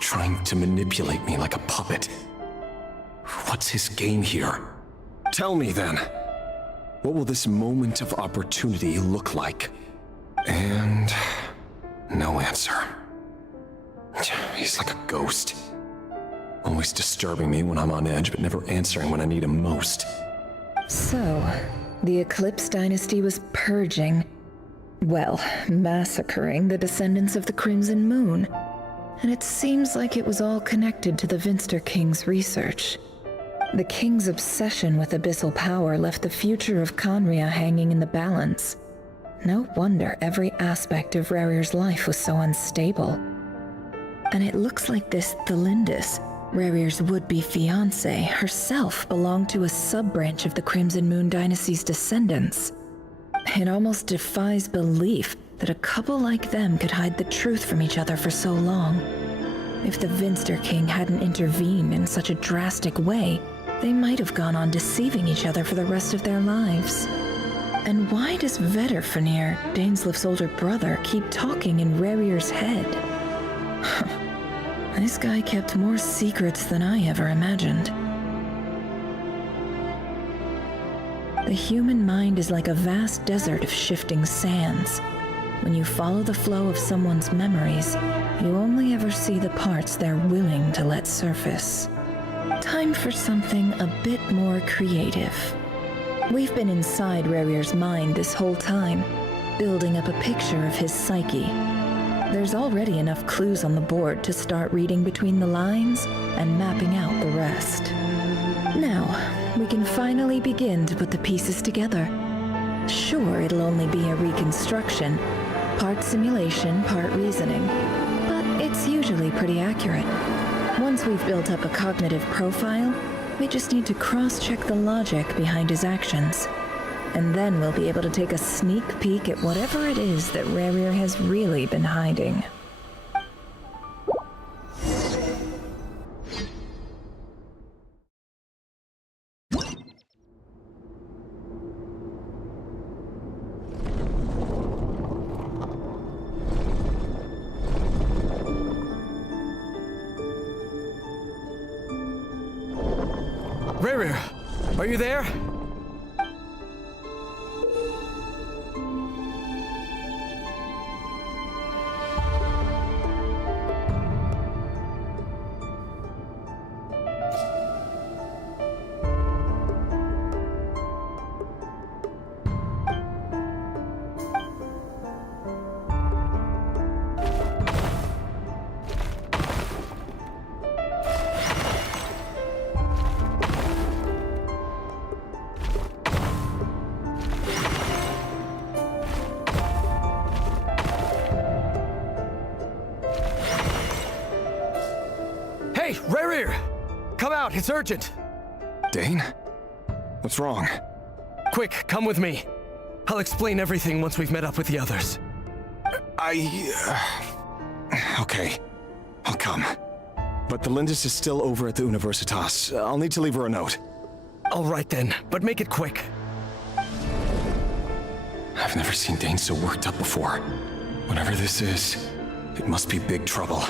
trying to manipulate me like a puppet. What's his game here? Tell me then. What will this moment of opportunity look like? And no answer. He's like a ghost. Always disturbing me when I'm on edge, but never answering when I need him most. So, the Eclipse Dynasty was purging, well, massacring the descendants of the Crimson Moon. And it seems like it was all connected to the Vinster King's research. The King's obsession with abyssal power left the future of Conria hanging in the balance. No wonder every aspect of Rerir's life was so unstable. And it looks like this Thalindis, Rerir's would-be fiancé, herself belonged to a sub-branch of the Crimson Moon Dynasty's descendants. It almost defies belief that a couple like them could hide the truth from each other for so long. If the Vinster King hadn't intervened in such a drastic way, they might have gone on deceiving each other for the rest of their lives. And why does Vedavulnir, Daneslif's older brother, keep talking in Rerir's head? This guy kept more secrets than I ever imagined. The human mind is like a vast desert of shifting sands. When you follow the flow of someone's memories, you only ever see the parts they're willing to let surface. Time for something a bit more creative. We've been inside Rerir's mind this whole time, building up a picture of his psyche. There's already enough clues on the board to start reading between the lines and mapping out the rest. Now, we can finally begin to put the pieces together. Sure, it'll only be a reconstruction, part simulation, part reasoning, but it's usually pretty accurate. Once we've built up a cognitive profile, we just need to cross-check the logic behind his actions. And then we'll be able to take a sneak peek at whatever it is that Rerir has really been hiding. Rerir, are you there? Hey, Rerir! Come out, it's urgent! Dane? What's wrong? Quick, come with me. I'll explain everything once we've met up with the others. Okay. I'll come. But the Lindis is still over at the Universitas. I'll need to leave her a note. All right then, but make it quick. I've never seen Dane so worked up before. Whatever this is, it must be big trouble.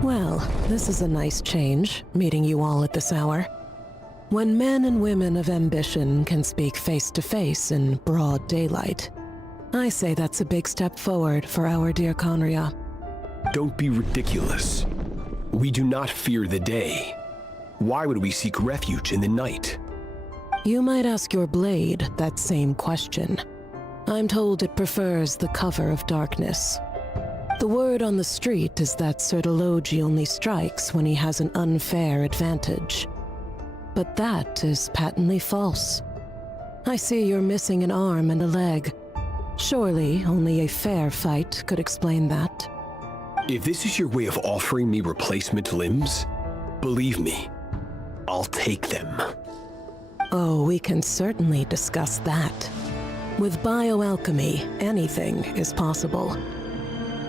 Well, this is a nice change, meeting you all at this hour. When men and women of ambition can speak face to face in broad daylight, I say that's a big step forward for our dear Conria. Don't be ridiculous. We do not fear the day. Why would we seek refuge in the night? You might ask your blade that same question. I'm told it prefers the cover of darkness. The word on the street is that Sertology only strikes when he has an unfair advantage. But that is patently false. I see you're missing an arm and a leg. Surely only a fair fight could explain that. If this is your way of offering me replacement limbs, believe me, I'll take them. Oh, we can certainly discuss that. With bioalchemy, anything is possible.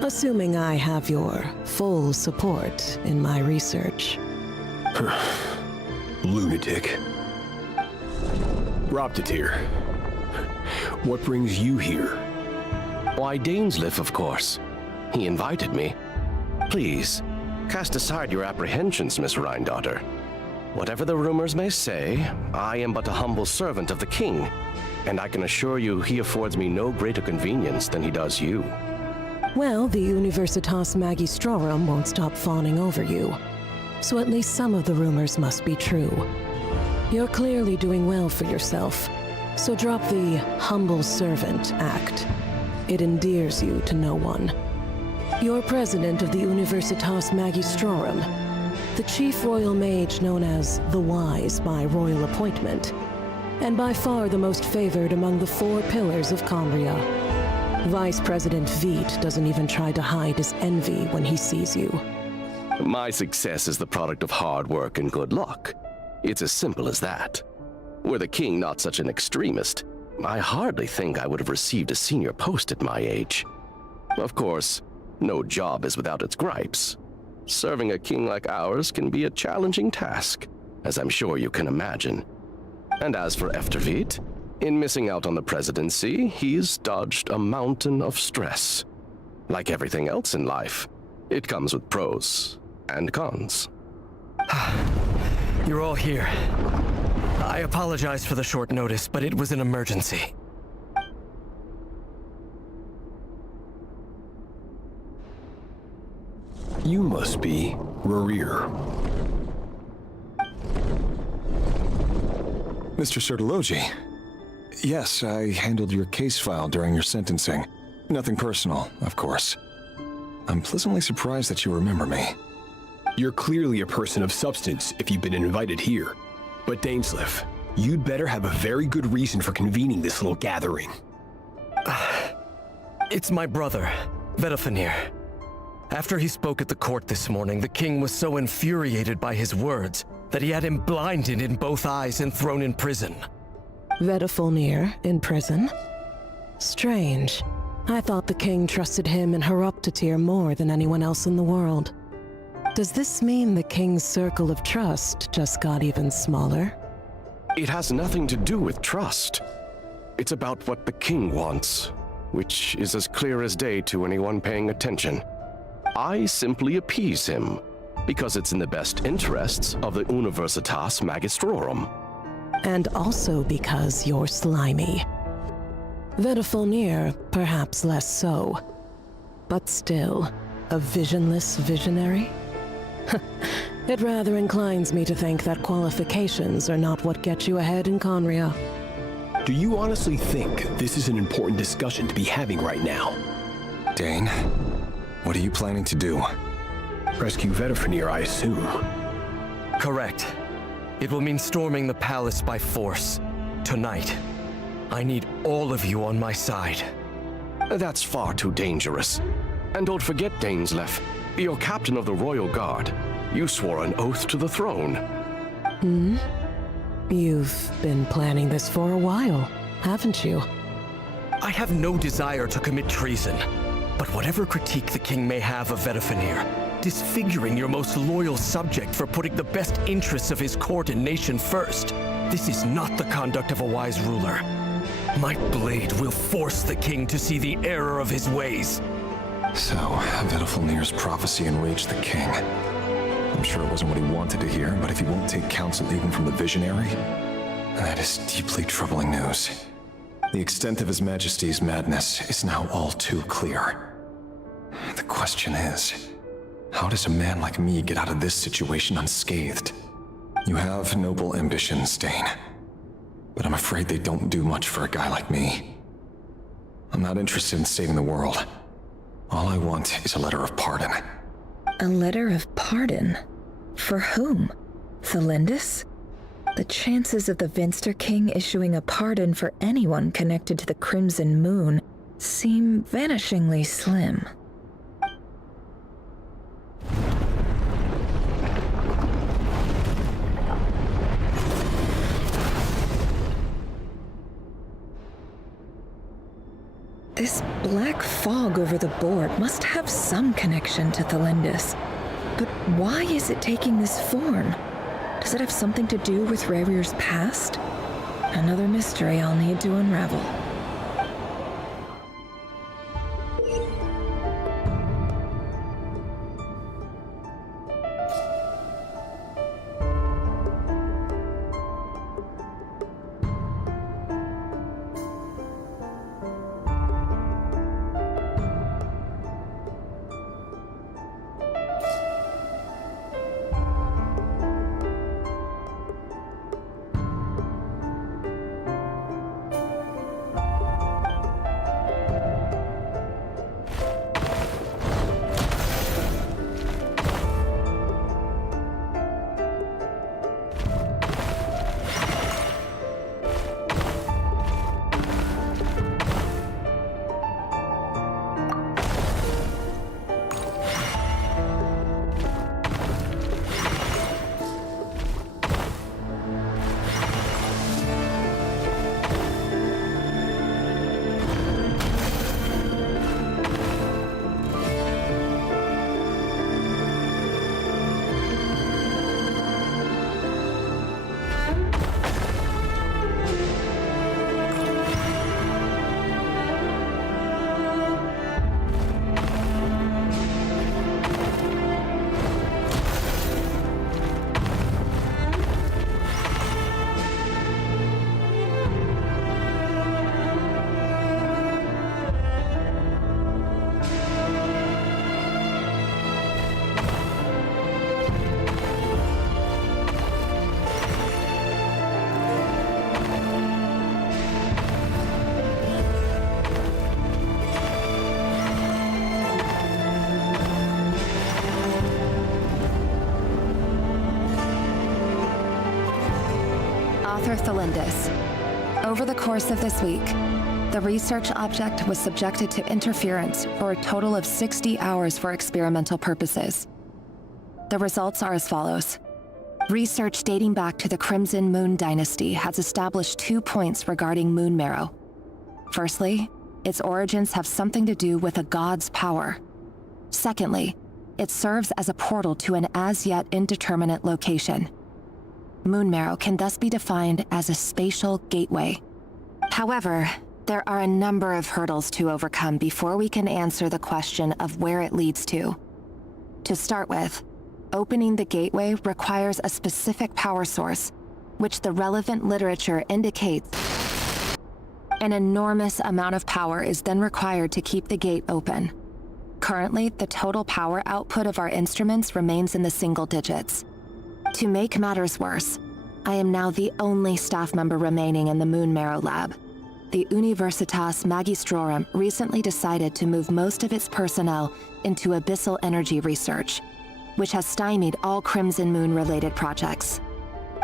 Assuming I have your full support in my research. Lunatic. Robtatir, what brings you here? Why, Dainsleif, of course. He invited me. Please, cast aside your apprehensions, Miss Rhindaughter. Whatever the rumors may say, I am but a humble servant of the king, and I can assure you he affords me no greater convenience than he does you. Well, the Universitas Magistrorum won't stop fawning over you. So at least some of the rumors must be true. You're clearly doing well for yourself, so drop the humble servant act. It endears you to no one. You're president of the Universitas Magistrorum, the chief royal mage known as the Wise by royal appointment, and by far the most favored among the 4 pillars of Conria. Vice President Veit doesn't even try to hide his envy when he sees you. My success is the product of hard work and good luck. It's as simple as that. Were the king not such an extremist, I hardly think I would have received a senior post at my age. Of course, no job is without its gripes. Serving a king like ours can be a challenging task, as I'm sure you can imagine. And as for Efterveit, in missing out on the presidency, he's dodged a mountain of stress. Like everything else in life, it comes with pros and cons. You're all here. I apologize for the short notice, but it was an emergency. You must be Rarir. Mr. Sertology. Yes, I handled your case file during your sentencing. Nothing personal, of course. I'm pleasantly surprised that you remember me. You're clearly a person of substance if you've been invited here. But Dainsleif, you'd better have a very good reason for convening this little gathering. It's my brother, Vedafanir. After he spoke at the court this morning, the king was so infuriated by his words that he had him blinded in both eyes and thrown in prison. Vedafanir in prison? Strange. I thought the king trusted him and Horoptatir more than anyone else in the world. Does this mean the king's circle of trust just got even smaller? It has nothing to do with trust. It's about what the king wants, which is as clear as day to anyone paying attention. I simply appease him, because it's in the best interests of the Universitas Magistrorum. And also because you're slimy. Vedafanir, perhaps less so. But still, A visionless visionary? It rather inclines me to think that qualifications are not what get you ahead in Conria. Do you honestly think this is an important discussion to be having right now? Dane, what are you planning to do? Rescue Vedifenir, I assume. Correct. It will mean storming the palace by force. Tonight. I need all of you on my side. That's far too dangerous. And don't forget, Dainsleif, you're captain of the Royal Guard. You swore an oath to the throne. You've been planning this for a while, haven't you? I have no desire to commit treason. But whatever critique the king may have of Vedifenir, disfiguring your most loyal subject for putting the best interests of his court and nation first, this is not the conduct of a wise ruler. My blade will force the king to see the error of his ways. So, Vedifenir's prophecy enraged the king. I'm sure it wasn't what he wanted to hear, but if he won't take counsel even from the visionary, that is deeply troubling news. The extent of His Majesty's madness is now all too clear. The question is, how does a man like me get out of this situation unscathed? You have noble ambitions, Dane, but I'm afraid they don't do much for a guy like me. I'm not interested in saving the world. All I want is a letter of pardon. A letter of pardon? For whom? Thelindis? The chances of the Vinster King issuing a pardon for anyone connected to the Crimson Moon seem vanishingly slim. This black fog over the board must have some connection to Thelindis. But why is it taking this form? Does it have something to do with Rarir's past? Another mystery I'll need to unravel. Thelindis. Over the course of this week, the research object was subjected to interference for a total of 60 hours for experimental purposes. The results are as follows. Research dating back to the Crimson Moon Dynasty has established 2 points regarding moon marrow. Firstly, its origins have something to do with a god's power. Secondly, it serves as a portal to an as-yet indeterminate location. Moon marrow can thus be defined as a spatial gateway. However, there are a number of hurdles to overcome before we can answer the question of where it leads to. To start with, opening the gateway requires a specific power source, which the relevant literature indicates. An enormous amount of power is then required to keep the gate open. Currently, the total power output of our instruments remains in the single digits. To make matters worse, I am now the only staff member remaining in the Moon Marrow lab. The Universitas Magistrorum recently decided to move most of its personnel into abyssal energy research, which has stymied all Crimson Moon-related projects.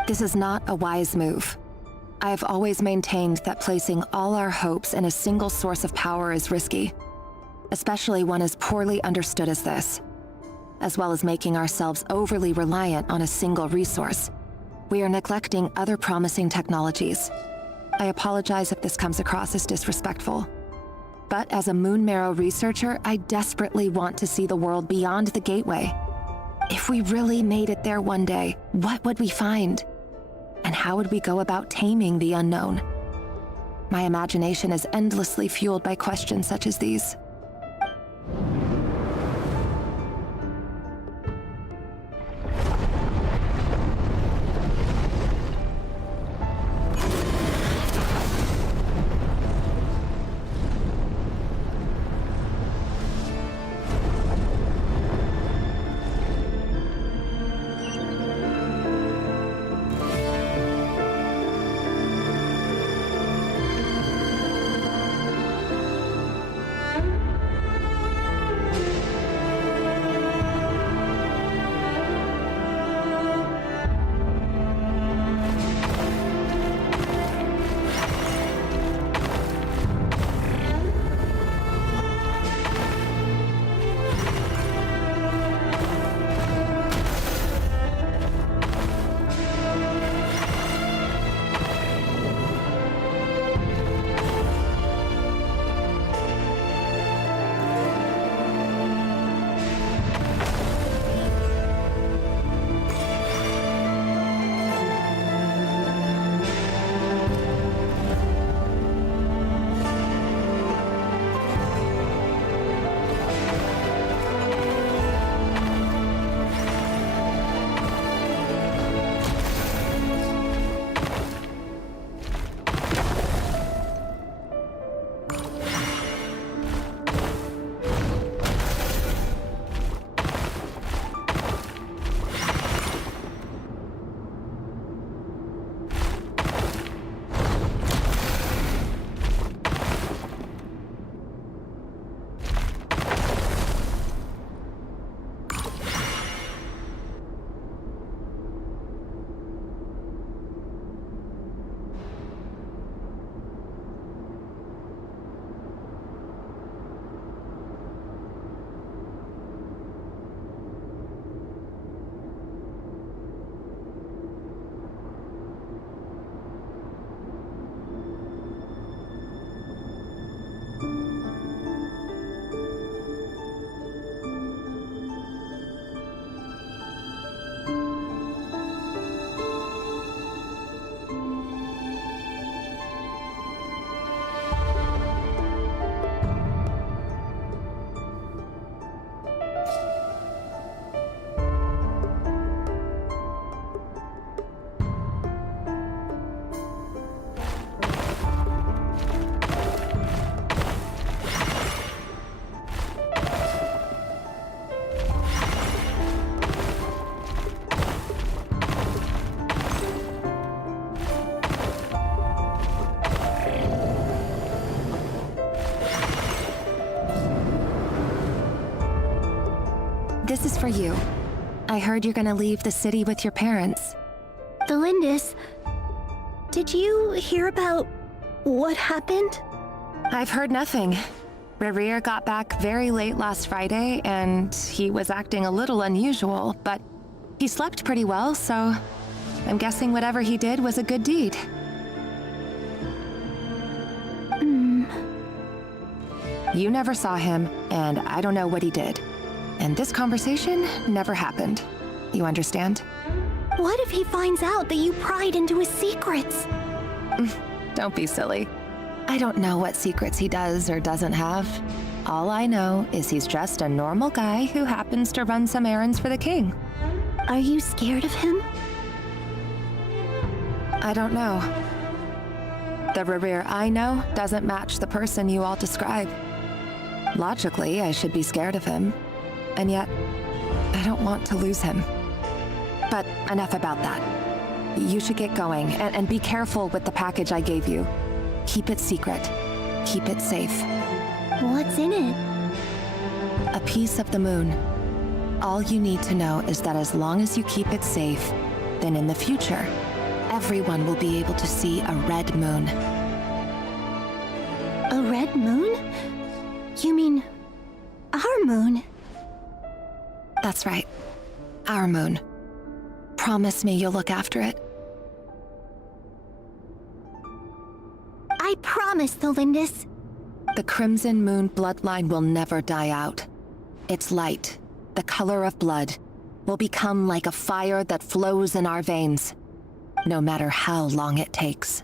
This is not a wise move. I have always maintained that placing all our hopes in a single source of power is risky, especially one as poorly understood as this. As well as making ourselves overly reliant on a single resource, we are neglecting other promising technologies. I apologize if this comes across as disrespectful. But as a Moon Marrow researcher, I desperately want to see the world beyond the gateway. If we really made it there one day, what would we find? And how would we go about taming the unknown? My imagination is endlessly fueled by questions such as these. This is for you. I heard you're gonna leave the city with your parents. Delindis, did you hear about what happened? I've heard nothing. Rerir got back very late last Friday, and he was acting a little unusual, but he slept pretty well, so I'm guessing whatever he did was a good deed. You never saw him, and I don't know what he did. And this conversation never happened. You understand? What if he finds out that you pried into his secrets? Don't be silly. I don't know what secrets he does or doesn't have. All I know is he's just a normal guy who happens to run some errands for the king. Are you scared of him? I don't know. The Rerir I know doesn't match the person you all describe. Logically, I should be scared of him. And yet, I don't want to lose him. But enough about that. You should get going, and be careful with the package I gave you. Keep it secret. Keep it safe. What's in it? A piece of the moon. All you need to know is that as long as you keep it safe, then in the future, everyone will be able to see a red moon. A red moon? You mean our moon? That's right. Our moon. Promise me you'll look after it. I promise, Thelindis. The Crimson Moon bloodline will never die out. Its light, the color of blood, will become like a fire that flows in our veins, no matter how long it takes.